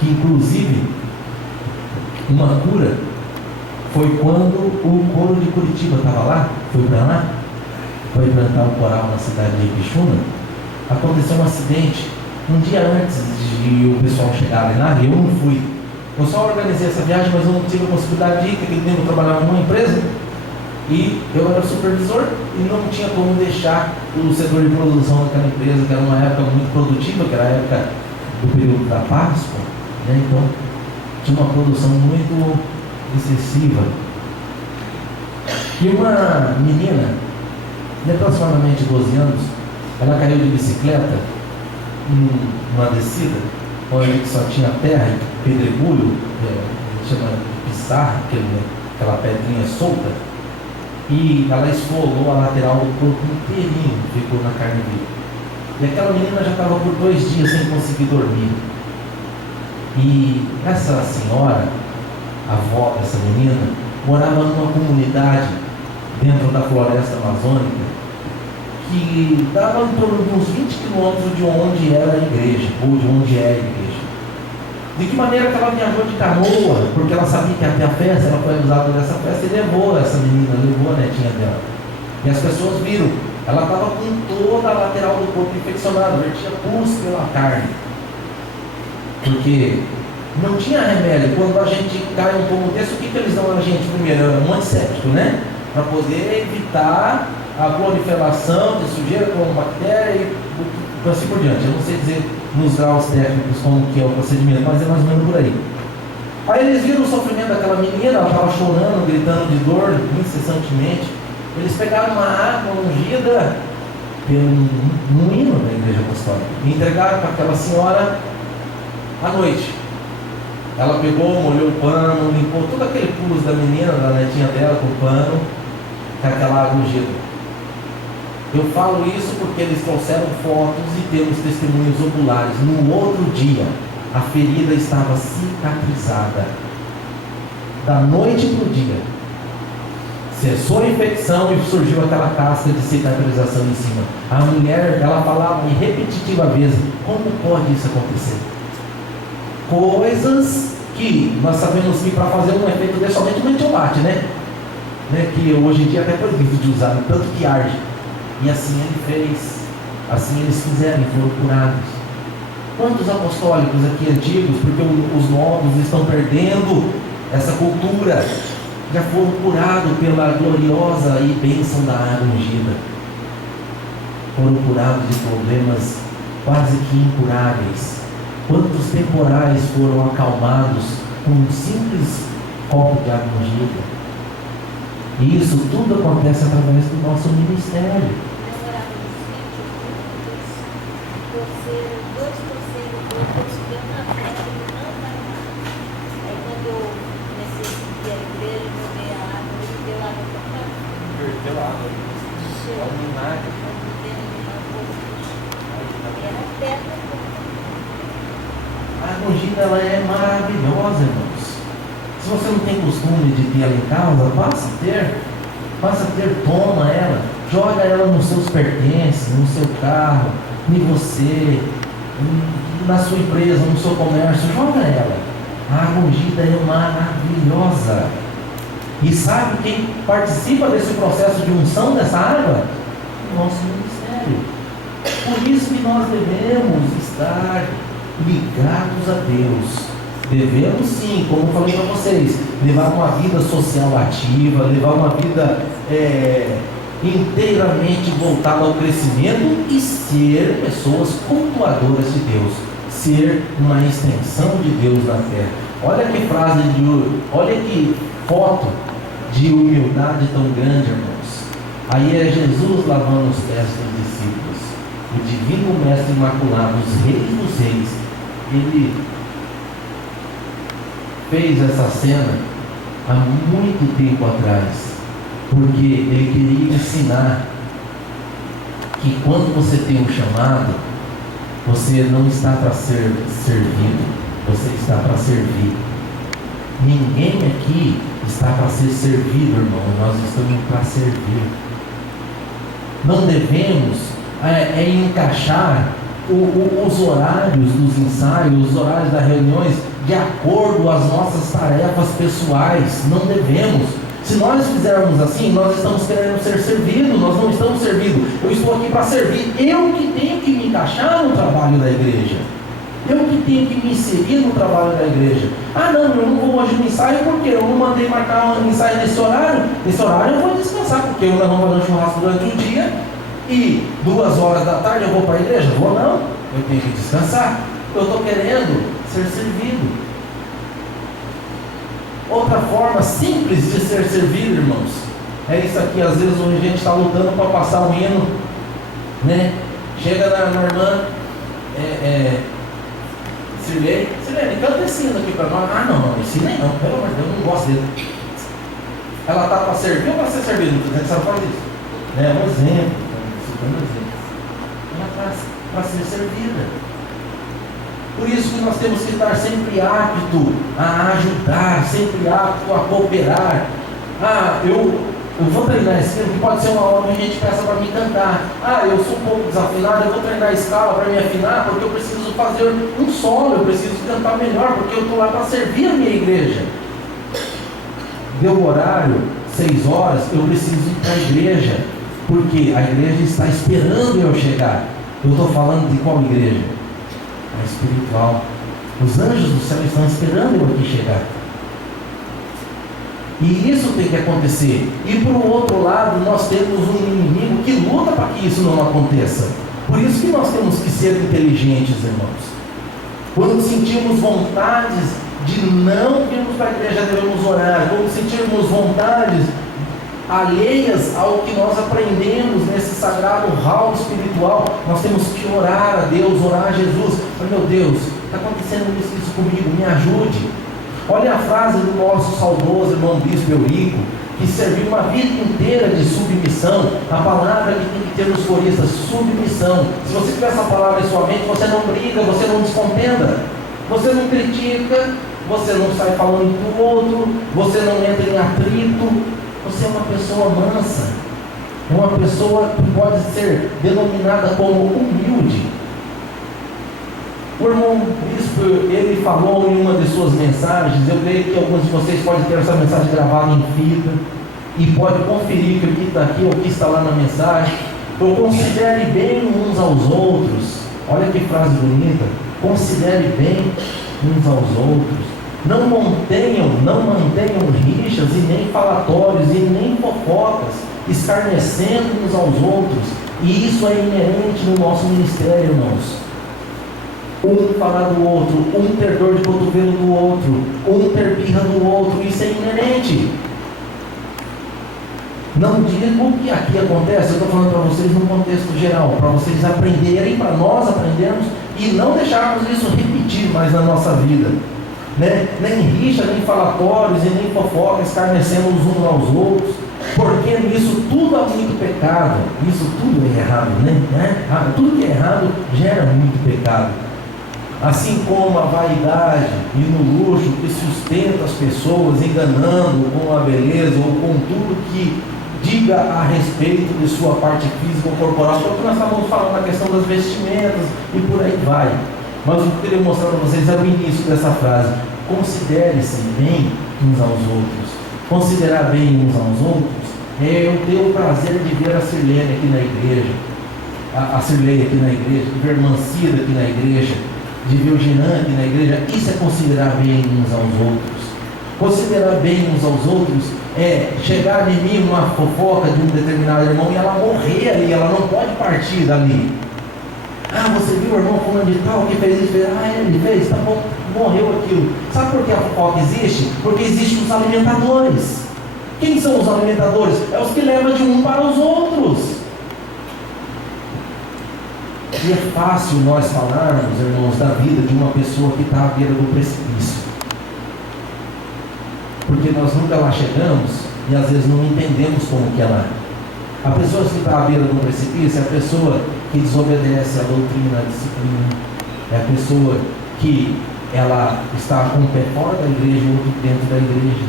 que inclusive uma cura foi quando o coro de Curitiba estava lá, foi para lá, foi plantar o coral na cidade de Ipixuna. Aconteceu um acidente um dia antes de o pessoal chegar ali na área. Eu não fui, eu só organizei essa viagem, mas eu não tive a possibilidade de ir, porque aquele tempo eu trabalhava numa empresa e eu era supervisor e não tinha como deixar o setor de produção daquela empresa, que era uma época muito produtiva, que era a época do período da Páscoa, né? Então tinha uma produção muito excessiva. E uma menina de aproximadamente 12 anos, ela caiu de bicicleta numa descida onde só tinha terra e pedregulho, chama de pissarra, aquela pedrinha solta, e ela esfolou a lateral do corpo inteirinho, ficou na carne viva. E aquela menina já estava por 2 dias sem conseguir dormir. E essa senhora, a avó dessa menina, morava numa comunidade dentro da floresta amazônica que dava em torno de uns 20 quilômetros de onde era a igreja, ou de onde é a igreja. De que maneira que ela viajou de canoa, porque ela sabia que ia ter a festa, ela foi avisada dessa festa e levou essa menina, levou a netinha dela. E as pessoas viram, ela estava com toda a lateral do corpo infeccionada, vertia pus pela carne. Porque não tinha remédio. Quando a gente cai um pouco desse, o que eles dão a gente primeiro? Um antisséptico, né? Para poder evitar a proliferação de sujeira com bactéria e assim por diante. Eu não sei dizer nos graus técnicos como que é o procedimento, mas é mais ou menos por aí. Aí eles viram o sofrimento daquela menina, ela estava chorando, gritando de dor incessantemente. Eles pegaram uma água ungida num hino da Igreja Apostólica e entregaram para aquela senhora à noite. Ela pegou, molhou o pano, limpou todo aquele pus da menina, da netinha dela com o pano, com aquela água ungida. Eu falo isso porque eles trouxeram fotos e temos testemunhos oculares. No outro dia, a ferida estava cicatrizada. Da noite para o dia, cessou a infecção e surgiu aquela casca de cicatrização em cima. A mulher, ela falava em repetitiva vezes: como pode isso acontecer? Coisas que nós sabemos que para fazer um efeito desse somente o metiolate, né? Que hoje em dia até proibido de usar, tanto que arde. E assim ele fez, assim eles fizeram e foram curados. Quantos apostólicos aqui antigos, porque os novos estão perdendo essa cultura, já foram curados pela gloriosa e bênção da água ungida? Foram curados de problemas quase que incuráveis. Quantos temporais foram acalmados com um simples copo de água ungida? E isso tudo acontece através do nosso ministério. A água ungida, ela é maravilhosa, irmãos. Se você não tem costume de ter ela em casa, passa a ter, toma ela, joga ela nos seus pertences, no seu carro, em você, na sua empresa, no seu comércio, joga ela. A água ungida é maravilhosa. E sabe quem participa desse processo de unção dessa água? O nosso ministério. Por isso que nós devemos estar ligados a Deus. Devemos sim, como eu falei para vocês, levar uma vida social ativa, levar uma vida inteiramente voltada ao crescimento e ser pessoas cultuadoras de Deus, ser uma extensão de Deus na terra. Olha que frase olha que foto de humildade tão grande, irmãos. Aí é Jesus lavando os pés dos discípulos, o divino mestre imaculado, os reis dos reis. Ele fez essa cena há muito tempo atrás, porque ele queria ensinar que quando você tem um chamado, você não está para ser servido, você está para servir. Ninguém aqui está para ser servido, irmão. Nós estamos para servir. Não devemos encaixar os horários dos ensaios, os horários das reuniões, de acordo às nossas tarefas pessoais. Não devemos. Se nós fizermos assim, nós estamos querendo ser servidos, nós não estamos servindo. Eu estou aqui para servir. Eu que tenho que me encaixar no trabalho da igreja. Eu que tenho que me inserir no trabalho da igreja. Ah não, eu não vou hoje no ensaio porque eu não mandei marcar um ensaio nesse horário. Nesse horário eu vou descansar, porque eu não vou fazer um churrasco durante o dia e 2 horas da tarde eu vou para a igreja. Vou não, eu tenho que descansar. Eu estou querendo ser servido. Outra forma simples de ser servido, irmãos, é isso aqui. Às vezes a gente está lutando para passar o hino, né? Chega na irmã, Sirlene, canta esse hino aqui para nós. Ah não, ensina aí não, pelo amor de Deus, eu não gosto dele. Ela está para servir ou para ser servida? Você sabe fazer isso, né? Um exemplo, ela está para ser servida. Por isso que nós temos que estar sempre apto a ajudar, sempre apto a cooperar. Ah, eu vou treinar esse hino, que pode ser uma hora que a gente peça para me cantar. Ah, eu sou um pouco desafinado, eu vou treinar a escala para me afinar, porque eu preciso fazer um solo, eu preciso cantar melhor, porque eu estou lá para servir a minha igreja. Deu o horário, 6 horas, eu preciso ir para a igreja, porque a igreja está esperando eu chegar. Eu estou falando de qual igreja? A espiritual. Os anjos do céu estão esperando eu aqui chegar. E isso tem que acontecer. E por outro lado, nós temos um inimigo que luta para que isso não aconteça. Por isso que nós temos que ser inteligentes, irmãos. Quando sentimos vontades de não virmos para a igreja, devemos orar. Quando sentirmos vontades alheias ao que nós aprendemos nesse sagrado hall espiritual, nós temos que orar a Deus, orar a Jesus. Mas, meu Deus, está acontecendo isso comigo, me ajude. Olha a frase do nosso saudoso irmão Bispo Eurico, que serviu uma vida inteira de submissão. A palavra que tem que ter nos coristas, submissão. Se você tiver essa palavra em sua mente, você não briga, você não descontenda, você não critica, você não sai falando do outro, você não entra em atrito. Você é uma pessoa mansa, é uma pessoa que pode ser denominada como humilde. O irmão Bispo, ele falou em uma de suas mensagens, eu creio que alguns de vocês podem ter essa mensagem gravada em fita, e pode conferir que o que está aqui ou o que está lá na mensagem. Considere bem uns aos outros. Olha que frase bonita. considere bem uns aos outros. Não mantenham rixas e nem falatórios e nem fofocas, escarnecendo uns aos outros. E isso é inerente no nosso ministério, irmãos. Um falar do outro, um ter dor de cotovelo do outro, um ter birra do outro, isso é inerente. Não digo que aqui acontece, eu estou falando para vocês no contexto geral, para vocês aprenderem, para nós aprendermos e não deixarmos isso repetir mais na nossa vida. Né? Nem rixa, nem falatórios e nem fofoca, escarnecendo uns aos outros, porque isso tudo há muito pecado, isso tudo é errado, né? Tudo que é errado gera muito pecado. Assim como a vaidade e no luxo que sustenta as pessoas, enganando com a beleza ou com tudo que diga a respeito de sua parte física ou corporal, porque nós estávamos falando da questão das vestimentas e por aí vai. Mas o que eu queria mostrar para vocês é o início dessa frase: considere-se bem uns aos outros. Considerar bem uns aos outros é eu ter o prazer de ver a Sirlene aqui na igreja, a Sirlene aqui na igreja, de ver a irmã Cida aqui na igreja, de ver o Genan aqui na igreja. Isso é considerar bem uns aos outros. Considerar bem uns aos outros é chegar em mim uma fofoca de um determinado irmão e ela morrer ali, ela não pode partir dali. Você viu o irmão fulano de tal que fez isso? Ele fez, tá bom, morreu aquilo. Sabe por que a fofoca existe? Porque existem os alimentadores. Quem são os alimentadores? É os que levam de um para os outros. E é fácil nós falarmos, irmãos, da vida de uma pessoa que está à beira do precipício, porque nós nunca lá chegamos e às vezes não entendemos como que ela é. A pessoa que está à beira do precipício é a pessoa que desobedece à doutrina, à disciplina, é a pessoa que ela está com um pé fora da igreja e outro dentro da igreja.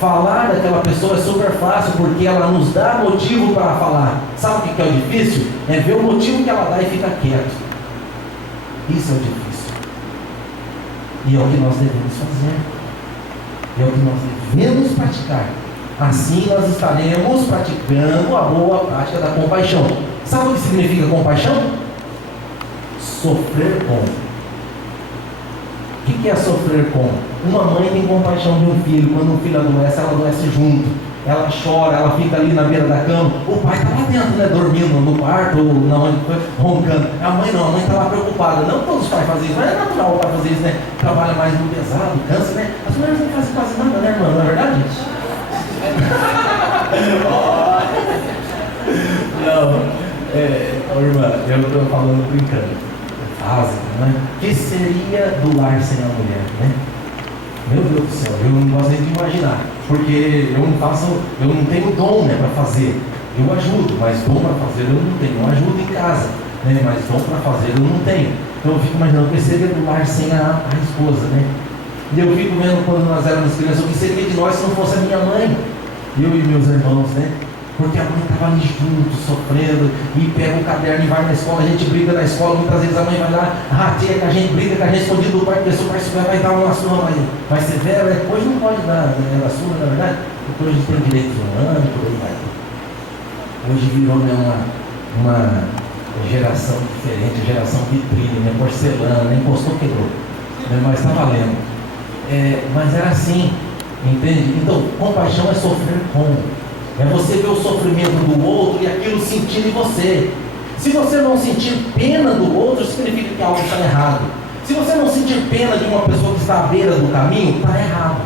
Falar daquela pessoa é super fácil, porque ela nos dá motivo para falar. Sabe o que é o difícil? É ver o motivo que ela dá e fica quieto. Isso é o difícil. E é o que nós devemos fazer. É o que nós devemos praticar. Assim nós estaremos praticando a boa prática da compaixão. Sabe o que significa compaixão? Sofrer com. O que é sofrer com? Uma mãe tem compaixão de um filho. Quando o filho adoece, ela adoece junto. Ela chora, ela fica ali na beira da cama. O pai está lá dentro, né, dormindo no quarto, ou não, roncando. A mãe não, a mãe está lá preocupada. Não todos os pais fazem isso, mas é natural o pai fazer isso, né? Trabalha mais no pesado, cansa, né? As mulheres não fazem quase nada, né, irmã? Não é verdade? Não, irmã, eu estou falando brincando. Né? Que seria do lar sem a mulher, né? Meu Deus do céu, eu não gosto nem de imaginar, porque eu não tenho dom, né, para fazer. Eu ajudo, mas dom para fazer eu não tenho. Eu ajudo em casa, né, mas dom para fazer eu não tenho. Então eu fico imaginando o que seria do lar sem a esposa, né? E eu fico vendo quando nós éramos crianças, o que seria de nós se não fosse a minha mãe, eu e meus irmãos, né? Porque a mãe estava ali junto, sofrendo, e pega o caderno e vai na escola, a gente briga na escola, muitas vezes a mãe vai lá, rateia com a gente, briga com a gente, escondido do pai, porque o pai vai dar uma surra mais severa, né? Hoje não pode dar, né, a surra, na verdade, porque hoje tem direitos humanos, por aí vai. Hoje virou, né, uma geração diferente, geração vitrine, né, porcelana, nem postou, quebrou, né, mas está valendo. Mas era assim, entende? Então, compaixão é sofrer com. É você ver o sofrimento do outro e aquilo sentir em você. Se você não sentir pena do outro, significa que algo está errado. Se você não sentir pena de uma pessoa que está à beira do caminho, está errado.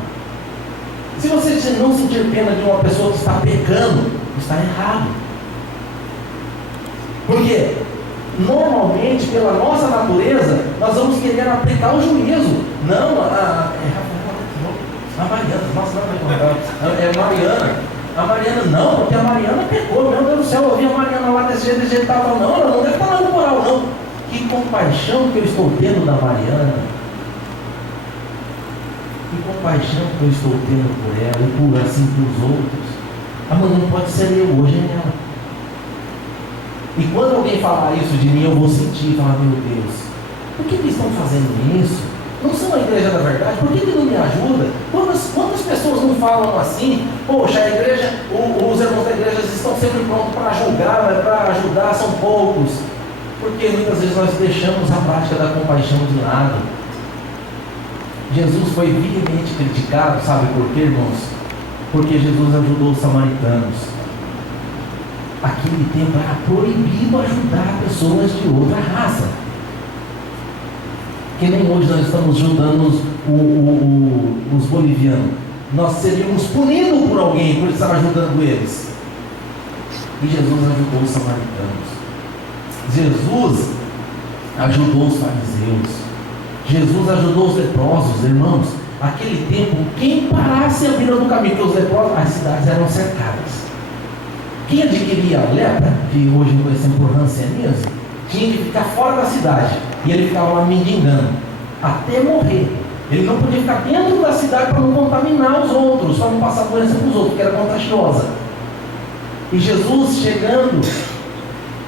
Se você não sentir pena de uma pessoa que está pecando, está errado. Porque normalmente, pela nossa natureza, nós vamos querer aplicar o juízo. Não, a Mariana, nossa, não é Mariana. A Mariana não, porque a Mariana pecou, meu Deus do céu, eu vi a Mariana lá desse jeito, estava, não, ela não deve estar lá no moral, não. Que compaixão que eu estou tendo da Mariana, que compaixão que eu estou tendo por ela e por assim por os outros. Amanhã pode ser eu, hoje é ela. E quando alguém falar isso de mim, eu vou sentir, falar, meu Deus, por que eles estão fazendo isso? Não são a igreja da verdade? Por que não me ajuda? Quantas pessoas não falam assim? Poxa, a igreja, os irmãos da igreja estão sempre prontos para julgar, para ajudar, são poucos. Porque muitas vezes nós deixamos a prática da compaixão de lado. Jesus foi vilmente criticado, sabe por quê, irmãos? Porque Jesus ajudou os samaritanos. Aquele tempo era proibido ajudar pessoas de outra raça. Que nem hoje nós estamos ajudando os bolivianos. Nós seríamos punidos por alguém por estar ajudando eles. E Jesus ajudou os samaritanos. Jesus ajudou os fariseus. Jesus ajudou os leprosos, irmãos. Naquele tempo, quem parasse a beira do caminho, porque os leprosos, as cidades eram cercadas. Quem adquiria a lepra, que hoje conhecemos por hanseníase, tinha que ficar fora da cidade. E ele ficava lá mendigando, até morrer. Ele não podia ficar dentro da cidade para não contaminar os outros, para não passar doença para os outros, que era contagiosa. E Jesus, chegando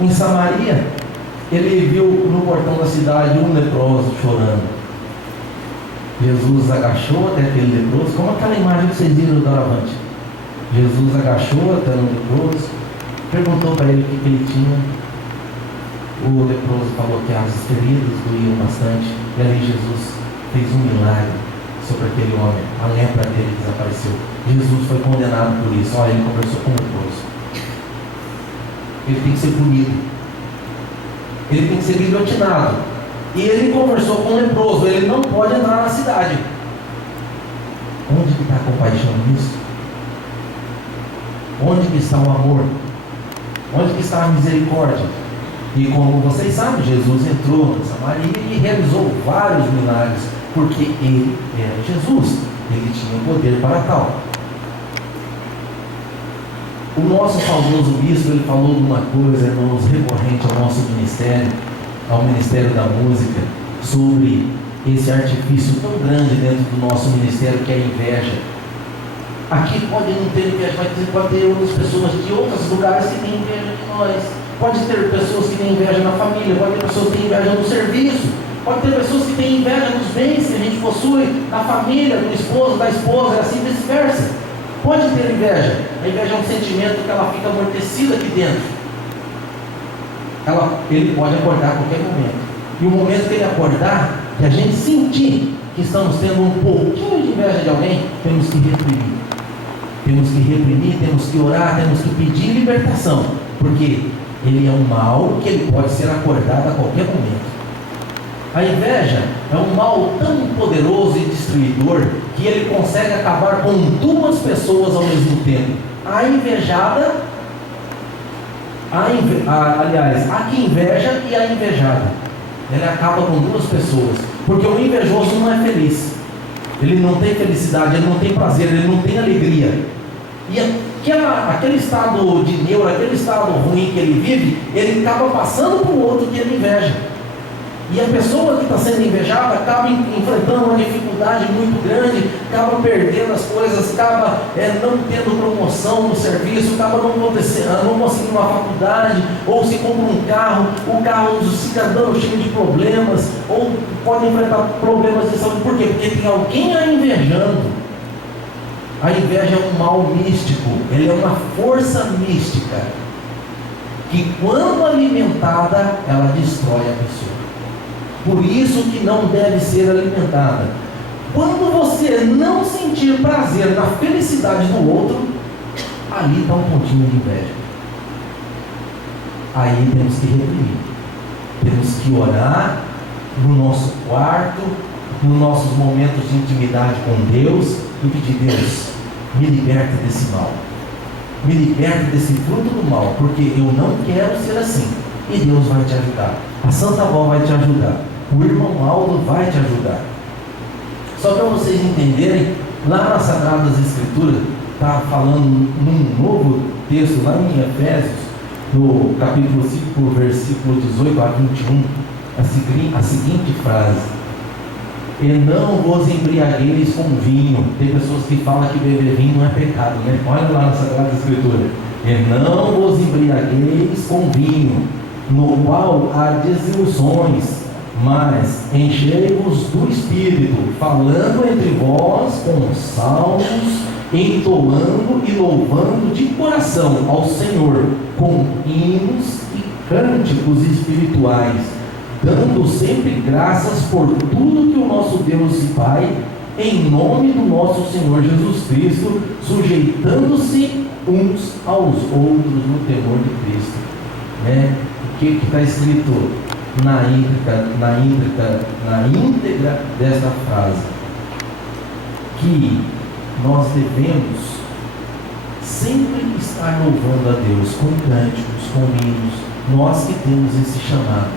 em Samaria, ele viu no portão da cidade um leproso chorando. Jesus agachou até aquele leproso, como aquela imagem que vocês viram do Doravante. Jesus agachou até o leproso, perguntou para ele o que ele tinha. O leproso falou que as feridas doíam bastante, e ali Jesus fez um milagre sobre aquele homem. A lepra dele desapareceu. Jesus foi condenado por isso. Olha, ele conversou com o leproso. Ele tem que ser punido. Ele tem que ser guilhotinado. E ele conversou com o leproso. Ele não pode entrar na cidade. Onde que está a compaixão nisso? Onde que está o amor? Onde que está a misericórdia? E como vocês sabem, Jesus entrou em Samaria e realizou vários milagres, porque ele era Jesus. Ele tinha poder para tal. O nosso saudoso bispo, ele falou de uma coisa, irmãos, recorrente ao nosso ministério, ao Ministério da Música, sobre esse artifício tão grande dentro do nosso ministério, que é a inveja. Aqui pode não ter inveja, mas pode ter outras pessoas de outros lugares que têm inveja de nós. Pode ter pessoas que têm inveja na família, pode ter pessoas que têm inveja no serviço, pode ter pessoas que têm inveja dos bens que a gente possui, na família, do esposo, da esposa, e assim vice-versa. Pode ter inveja. A inveja é um sentimento que ela fica amortecida aqui dentro. Ele pode acordar a qualquer momento. E o momento que ele acordar, que a gente sentir que estamos tendo um pouquinho de inveja de alguém, temos que reprimir. Temos que reprimir, temos que orar, temos que pedir libertação. Porque ele é um mal que ele pode ser acordado a qualquer momento. A inveja é um mal tão poderoso e destruidor que ele consegue acabar com duas pessoas ao mesmo tempo. A invejada, aliás, a que inveja e a invejada. Ele acaba com duas pessoas, porque o invejoso não é feliz. Ele não tem felicidade, ele não tem prazer, ele não tem alegria. E aquele estado de neura, aquele estado ruim que ele vive, ele acaba passando para o outro que ele inveja. E a pessoa que está sendo invejada acaba enfrentando uma dificuldade muito grande, acaba perdendo as coisas, acaba não tendo promoção no serviço, acaba não conseguindo uma faculdade, ou se compra um carro, o carro fica dando cheio de problemas, ou pode enfrentar problemas de saúde. Por quê? Porque tem alguém a invejando. A inveja é um mal místico, ele é uma força mística, que quando alimentada, ela destrói a pessoa. Por isso que não deve ser alimentada. Quando você não sentir prazer na felicidade do outro, ali está um pontinho de inveja. Aí temos que reprimir. Temos que orar no nosso quarto, nos nossos momentos de intimidade com Deus, e pedir: Deus, me liberta desse mal. Me liberta desse fruto do mal, porque eu não quero ser assim. E Deus vai te ajudar. A Santa Avó vai te ajudar. O irmão Aldo vai te ajudar. Só para vocês entenderem, lá nas Sagradas Escrituras, está falando num novo texto, lá em Efésios, no capítulo 5, versículo 18 a 21, a seguinte frase: e não vos embriagueis com vinho. Tem pessoas que falam que beber vinho não é pecado, né? Olha lá na Sagrada Escritura: e não vos embriagueis com vinho, no qual há desilusões, mas enchei-vos do Espírito, falando entre vós com salmos, entoando e louvando de coração ao Senhor, com hinos e cânticos espirituais, dando sempre graças por tudo que o nosso Deus e Pai, em nome do nosso Senhor Jesus Cristo, sujeitando-se uns aos outros no temor de Cristo. Né? O que está escrito na íntegra desta frase? Que nós devemos sempre estar louvando a Deus com cânticos, com hinos, nós que temos esse chamado.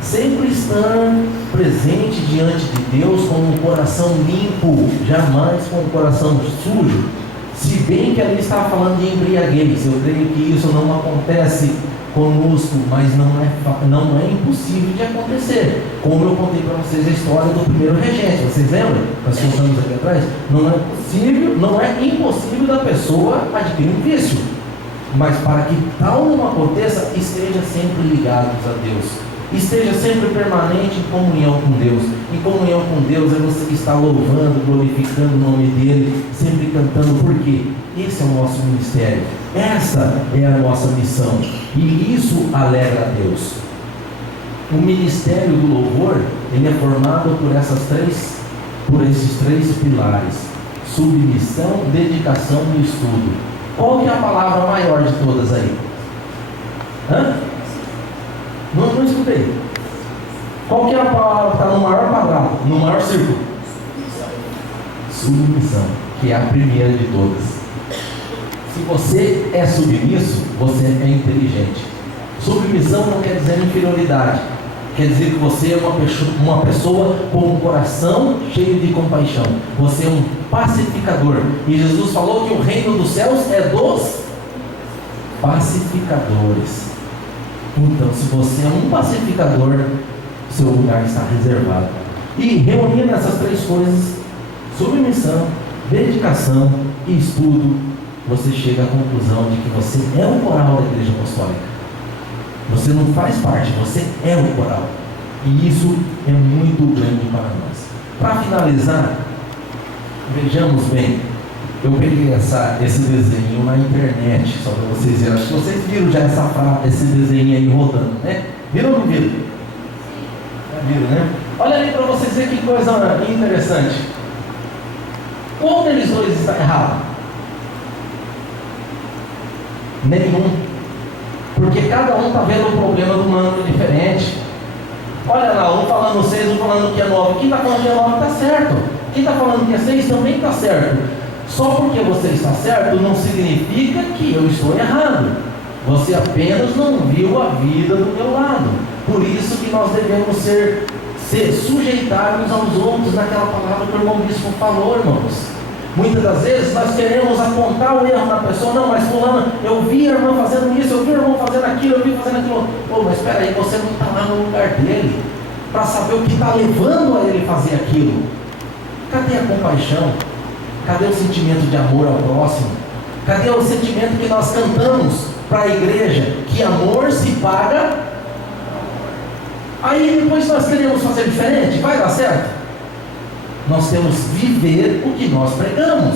Sempre estar presente diante de Deus com um coração limpo, jamais com um coração sujo. Se bem que ali está falando de embriaguez, eu creio que isso não acontece conosco, mas não é impossível de acontecer. Como eu contei para vocês a história do primeiro regente, vocês lembram? Nós contamos aqui atrás. Não é impossível da pessoa adquirir um vício, mas para que tal não aconteça, esteja sempre ligados a Deus, esteja sempre permanente em comunhão com Deus. Em comunhão com Deus é você que está louvando, glorificando o nome dele, sempre cantando, porque esse é o nosso ministério, essa é a nossa missão, e isso alegra a Deus. O ministério do louvor, ele é formado por esses três pilares: submissão, dedicação e estudo. Qual que é a palavra maior de todas aí? Não escutei. Qual que é a palavra que está no maior quadrado, no maior círculo? Submissão, que é a primeira de todas. Se você é submisso, você é inteligente. Submissão não quer dizer inferioridade, quer dizer que você é uma pessoa com um coração cheio de compaixão. Você é um pacificador, e Jesus falou que o reino dos céus é dos pacificadores. Então, se você é um pacificador, seu lugar está reservado. E reunindo essas três coisas, submissão, dedicação e estudo, você chega à conclusão de que você é o coral da Igreja Apostólica. Você não faz parte, você é o coral. E isso é muito grande para nós. Para finalizar, vejamos bem. Eu peguei esse desenho na internet, só para vocês verem. Acho que vocês viram já esse desenho aí rodando, né? Viram ou não viram? Viram, né? Olha ali para vocês verem que coisa interessante. Qual deles dois está errado? Nenhum. Porque cada um está vendo o problema de uma ângulo diferente. Olha lá, um falando 6, um falando que é 9. Quem está falando que é 9 está certo. Quem está falando que é 6 também está certo. Só porque você está certo não significa que eu estou errado. Você apenas não viu a vida do meu lado. Por isso que nós devemos ser sujeitarmos aos outros, naquela palavra que o irmão bispo falou, irmãos. Muitas das vezes nós queremos apontar o erro na pessoa. Não, mas fulano, eu vi a irmã fazendo isso, eu vi o irmão fazendo aquilo, eu vi fazendo aquilo. Mas espera aí, você não está lá no lugar dele para saber o que está levando a ele fazer aquilo. Cadê a compaixão? Cadê o sentimento de amor ao próximo? Cadê o sentimento que nós cantamos para a igreja? Que amor se paga. Aí depois nós queremos fazer diferente, vai dar certo? Nós temos que viver o que nós pregamos.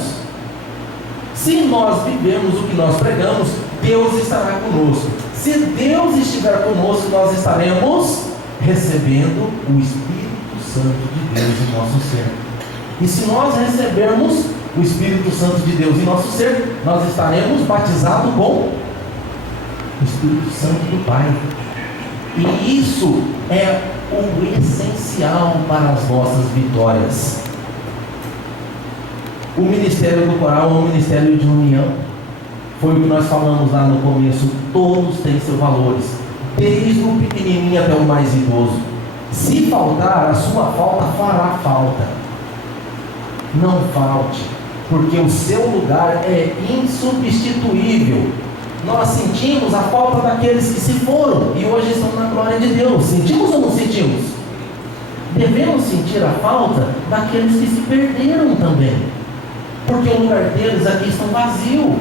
Se nós vivemos o que nós pregamos, Deus estará conosco. Se Deus estiver conosco, nós estaremos recebendo o Espírito Santo de Deus em nosso ser. E se nós recebermos o Espírito Santo de Deus em nosso ser, nós estaremos batizados com o Espírito Santo do Pai. E isso é o essencial para as nossas vitórias. O ministério do coral é um ministério de união. Foi o que nós falamos lá no começo. Todos têm seus valores, desde o pequenininho até o mais idoso. Se faltar, a sua falta fará falta. Não falte, porque o seu lugar é insubstituível. Nós sentimos a falta daqueles que se foram e hoje estão na glória de Deus. Sentimos ou não sentimos? Devemos sentir a falta daqueles que se perderam também, porque o lugar deles aqui está vazio.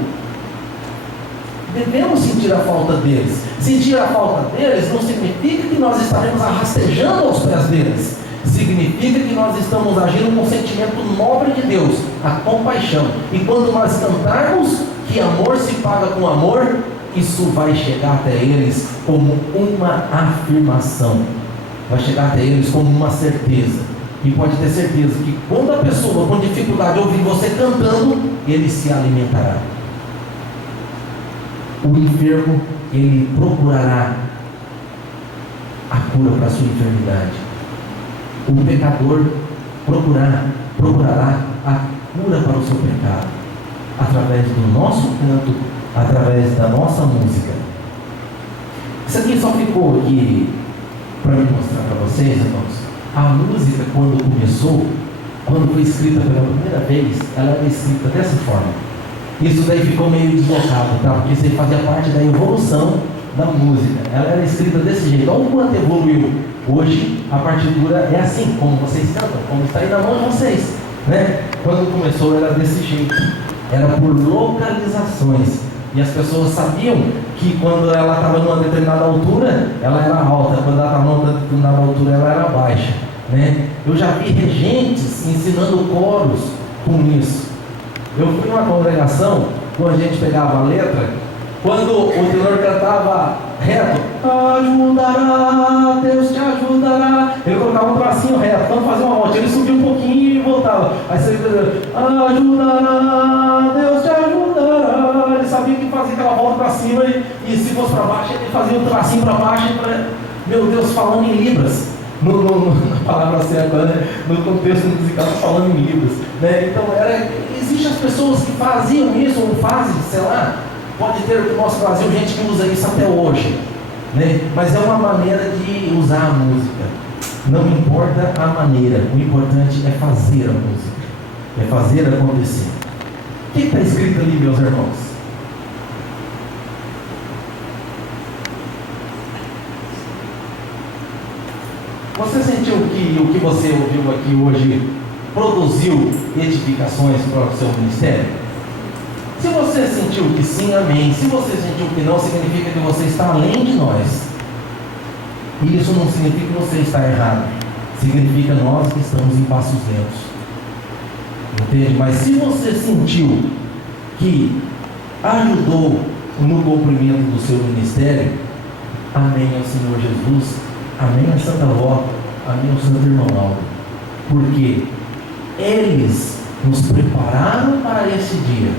Devemos sentir a falta deles. Sentir a falta deles não significa que nós estaremos arrastejando aos pés deles. Significa que nós estamos agindo com o sentimento nobre de Deus, a compaixão. E quando nós cantarmos que amor se paga com amor, isso vai chegar até eles como uma afirmação, vai chegar até eles como uma certeza. E pode ter certeza que quando a pessoa com dificuldade ouvir você cantando, ele se alimentará. O enfermo, ele procurará a cura para a sua enfermidade. O pecador procurará a cura para o seu pecado, através do nosso canto, através da nossa música. Isso aqui só ficou aqui para me mostrar para vocês, irmãos. A música, quando começou, quando foi escrita pela primeira vez, ela era escrita dessa forma. Isso daí ficou meio deslocado, tá? Porque isso aí fazia parte da evolução da música. Ela era escrita desse jeito. Olha o quanto evoluiu. Hoje a partitura é assim, como vocês cantam, como está aí na mão de vocês, né? Quando começou era desse jeito. Era por localizações. E as pessoas sabiam que quando ela estava numa determinada altura, ela era alta. Quando ela estava numa determinada altura, ela era baixa, né? Eu já vi regentes ensinando coros com isso. Eu fui numa congregação, quando a gente pegava a letra, quando o tenor cantava reto, ajudará, Deus te ajudará, ele colocava um tracinho reto. Quando fazia uma volta, ele subia um pouquinho e voltava. Aí você ajudará, Deus te ajudará. Ele sabia que fazia aquela volta para cima e se fosse para baixo, ele fazia um tracinho para baixo. Meu Deus, falando em libras. Na palavra certa, né? No contexto musical, falando em libras, né? Então, existem as pessoas que faziam isso, ou fazem, sei lá. Pode ter no nosso Brasil gente que usa isso até hoje, né? Mas é uma maneira de usar a música. Não importa a maneira, o importante é fazer a música, é fazer acontecer. O que está escrito ali, meus irmãos? Você sentiu que o que você ouviu aqui hoje produziu edificações para o seu ministério? Se você sentiu que sim, amém. Se você sentiu que não, significa que você está além de nós. E isso não significa que você está errado. Significa nós que estamos em passos lentos. Entende? Mas se você sentiu que ajudou no cumprimento do seu ministério, amém ao Senhor Jesus, amém a Santa Avó, amém ao Santo Irmão Aldo. Porque eles nos prepararam para esse dia.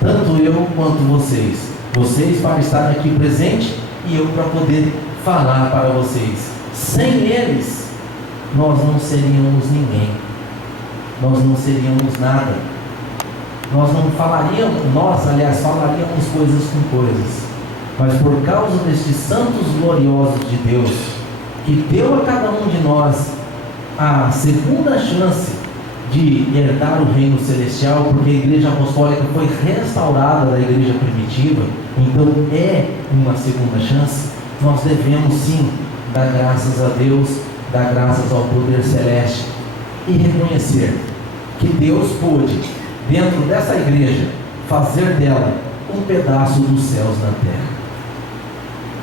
Tanto eu quanto vocês. Vocês para estar aqui presente e eu para poder falar para vocês. Sem eles, nós não seríamos ninguém. Nós não seríamos nada. Nós não falaríamos, falaríamos coisas com coisas. Mas por causa destes santos gloriosos de Deus, que deu a cada um de nós a segunda chance de herdar o reino celestial, porque a igreja apostólica foi restaurada da igreja primitiva, então é uma segunda chance. Nós devemos sim dar graças a Deus, dar graças ao poder celeste e reconhecer que Deus pôde, dentro dessa igreja, fazer dela um pedaço dos céus na terra.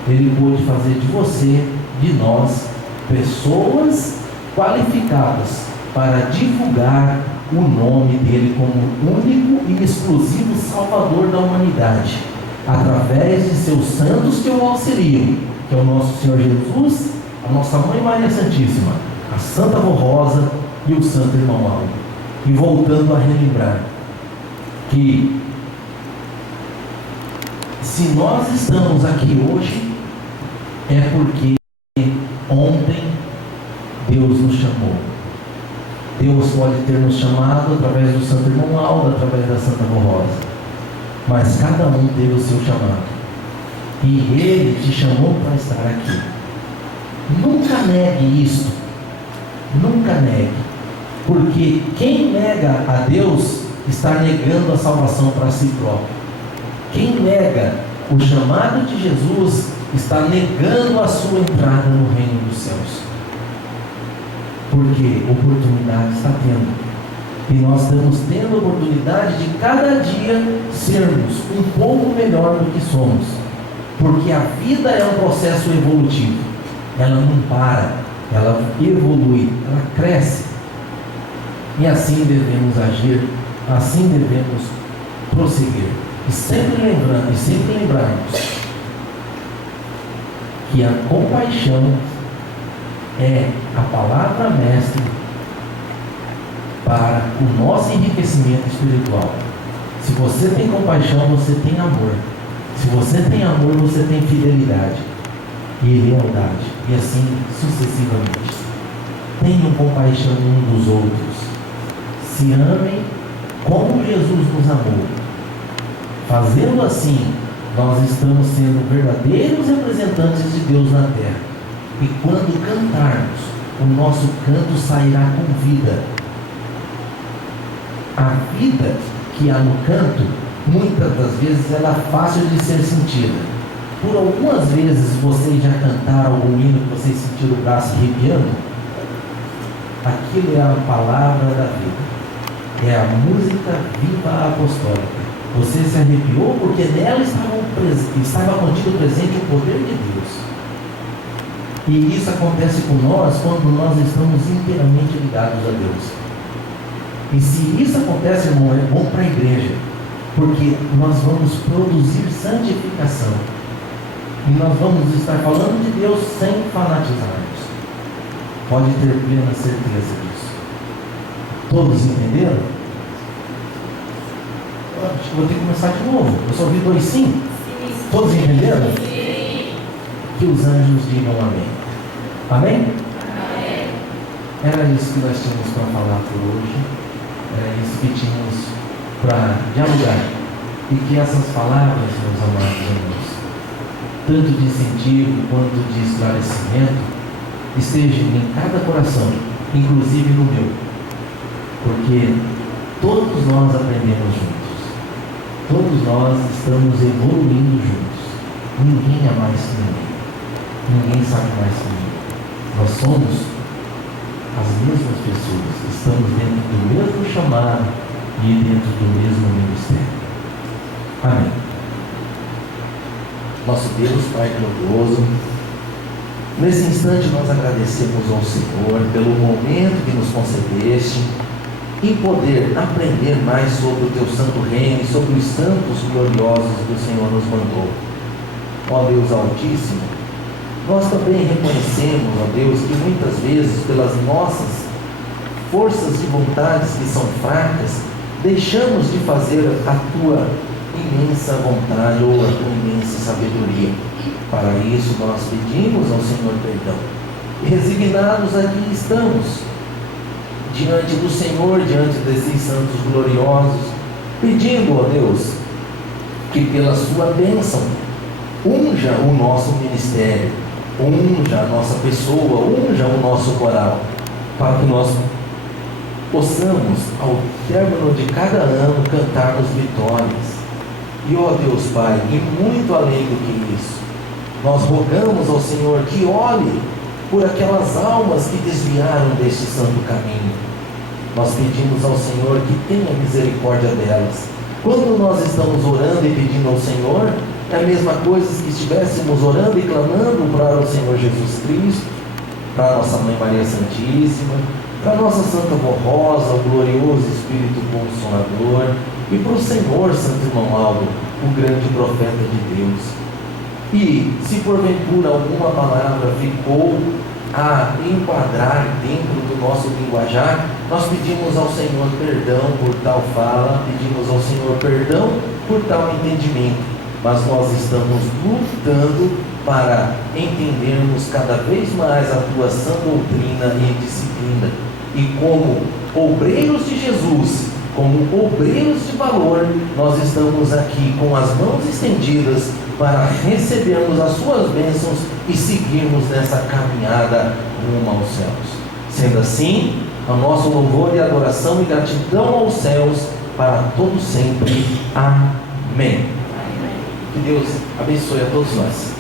Ele pôde fazer de você, de nós, pessoas qualificadas para divulgar o nome dele como único e exclusivo Salvador da humanidade, através de seus santos que o auxiliam, que é o nosso Senhor Jesus, a nossa Mãe Maria Santíssima, a Santa Avó Rosa e o Santo Irmão Aldo. E voltando a relembrar que se nós estamos aqui hoje, é porque ontem Deus nos chamou. Deus pode ter nos chamado através do Santo Irmão Aldo, através da Santa Avó Rosa, mas cada um teve o seu chamado, e Ele te chamou para estar aqui. Nunca negue isto, nunca negue, porque quem nega a Deus está negando a salvação para si próprio. Quem nega o chamado de Jesus está negando a sua entrada no reino dos céus. Porque oportunidade está tendo. E nós estamos tendo a oportunidade de cada dia sermos um pouco melhor do que somos. Porque a vida é um processo evolutivo. Ela não para, ela evolui, ela cresce. E assim devemos agir, assim devemos prosseguir. E sempre lembrarmos que a compaixão é a palavra mestre para o nosso enriquecimento espiritual. Se você tem compaixão, você tem amor. Se você tem amor, você tem fidelidade e lealdade, e assim sucessivamente. Tenham compaixão uns dos outros. Se amem como Jesus nos amou. Fazendo assim, nós estamos sendo verdadeiros representantes de Deus na terra. E quando cantarmos, o nosso canto sairá com vida. A vida que há no canto, muitas das vezes, ela é fácil de ser sentida. Por algumas vezes vocês já cantaram algum hino que vocês sentiram o braço arrepiando? Aquilo é a palavra da vida. É a música viva apostólica. Você se arrepiou porque nela estava contido presente o poder de Deus. E isso acontece com nós quando nós estamos inteiramente ligados a Deus. E se isso acontece, irmão, é bom para a igreja, porque nós vamos produzir santificação. E nós vamos estar falando de Deus sem fanatizarmos. Pode ter plena certeza disso. Todos entenderam? Acho que vou ter que começar de novo. Eu só ouvi 2 sim. Todos entenderam? Sim. Que os anjos digam amém. Amém? Amém. Era isso que nós tínhamos para falar por hoje. Era isso que tínhamos para dialogar. E que essas palavras, meus amados irmãos, tanto de incentivo quanto de esclarecimento, estejam em cada coração, inclusive no meu. Porque todos nós aprendemos juntos. Todos nós estamos evoluindo juntos. Ninguém é mais que ninguém. Ninguém sabe mais que ninguém. Nós somos as mesmas pessoas. Estamos dentro do mesmo chamado e dentro do mesmo ministério. Amém. Nosso Deus, Pai glorioso, nesse instante nós agradecemos ao Senhor pelo momento que nos concedeste em poder aprender mais sobre o Teu Santo Reino e sobre os santos gloriosos que o Senhor nos mandou. Ó Deus Altíssimo, nós também reconhecemos, ó Deus, que muitas vezes pelas nossas forças de vontades que são fracas, deixamos de fazer a Tua imensa vontade ou a Tua imensa sabedoria. Para isso nós pedimos ao Senhor perdão. E resignados aqui estamos, diante do Senhor, diante desses santos gloriosos, pedindo, ó Deus, que pela Sua bênção, unja o nosso ministério, unja a nossa pessoa, unja o nosso coral, para que nós possamos, ao término de cada ano, cantarmos vitórias. E, ó Deus Pai, e muito além do que isso, nós rogamos ao Senhor que olhe por aquelas almas que desviaram deste santo caminho. Nós pedimos ao Senhor que tenha misericórdia delas. Quando nós estamos orando e pedindo ao Senhor, é a mesma coisa que estivéssemos orando e clamando para o Senhor Jesus Cristo, para a nossa Mãe Maria Santíssima, para a nossa Santa Vó Rosa, o glorioso Espírito Consolador, e para o Senhor, Santo Irmão Aldo, o grande profeta de Deus. E se porventura alguma palavra ficou a enquadrar dentro do nosso linguajar, nós pedimos ao Senhor perdão por tal fala, pedimos ao Senhor perdão por tal entendimento, mas nós estamos lutando para entendermos cada vez mais a Tua sã doutrina e disciplina, e como obreiros de Jesus, como obreiros de valor, nós estamos aqui com as mãos estendidas para recebermos as Suas bênçãos e seguirmos nessa caminhada rumo aos céus. Sendo assim, o nosso louvor e adoração e gratidão aos céus para todos sempre. Amém. Que Deus abençoe a todos nós.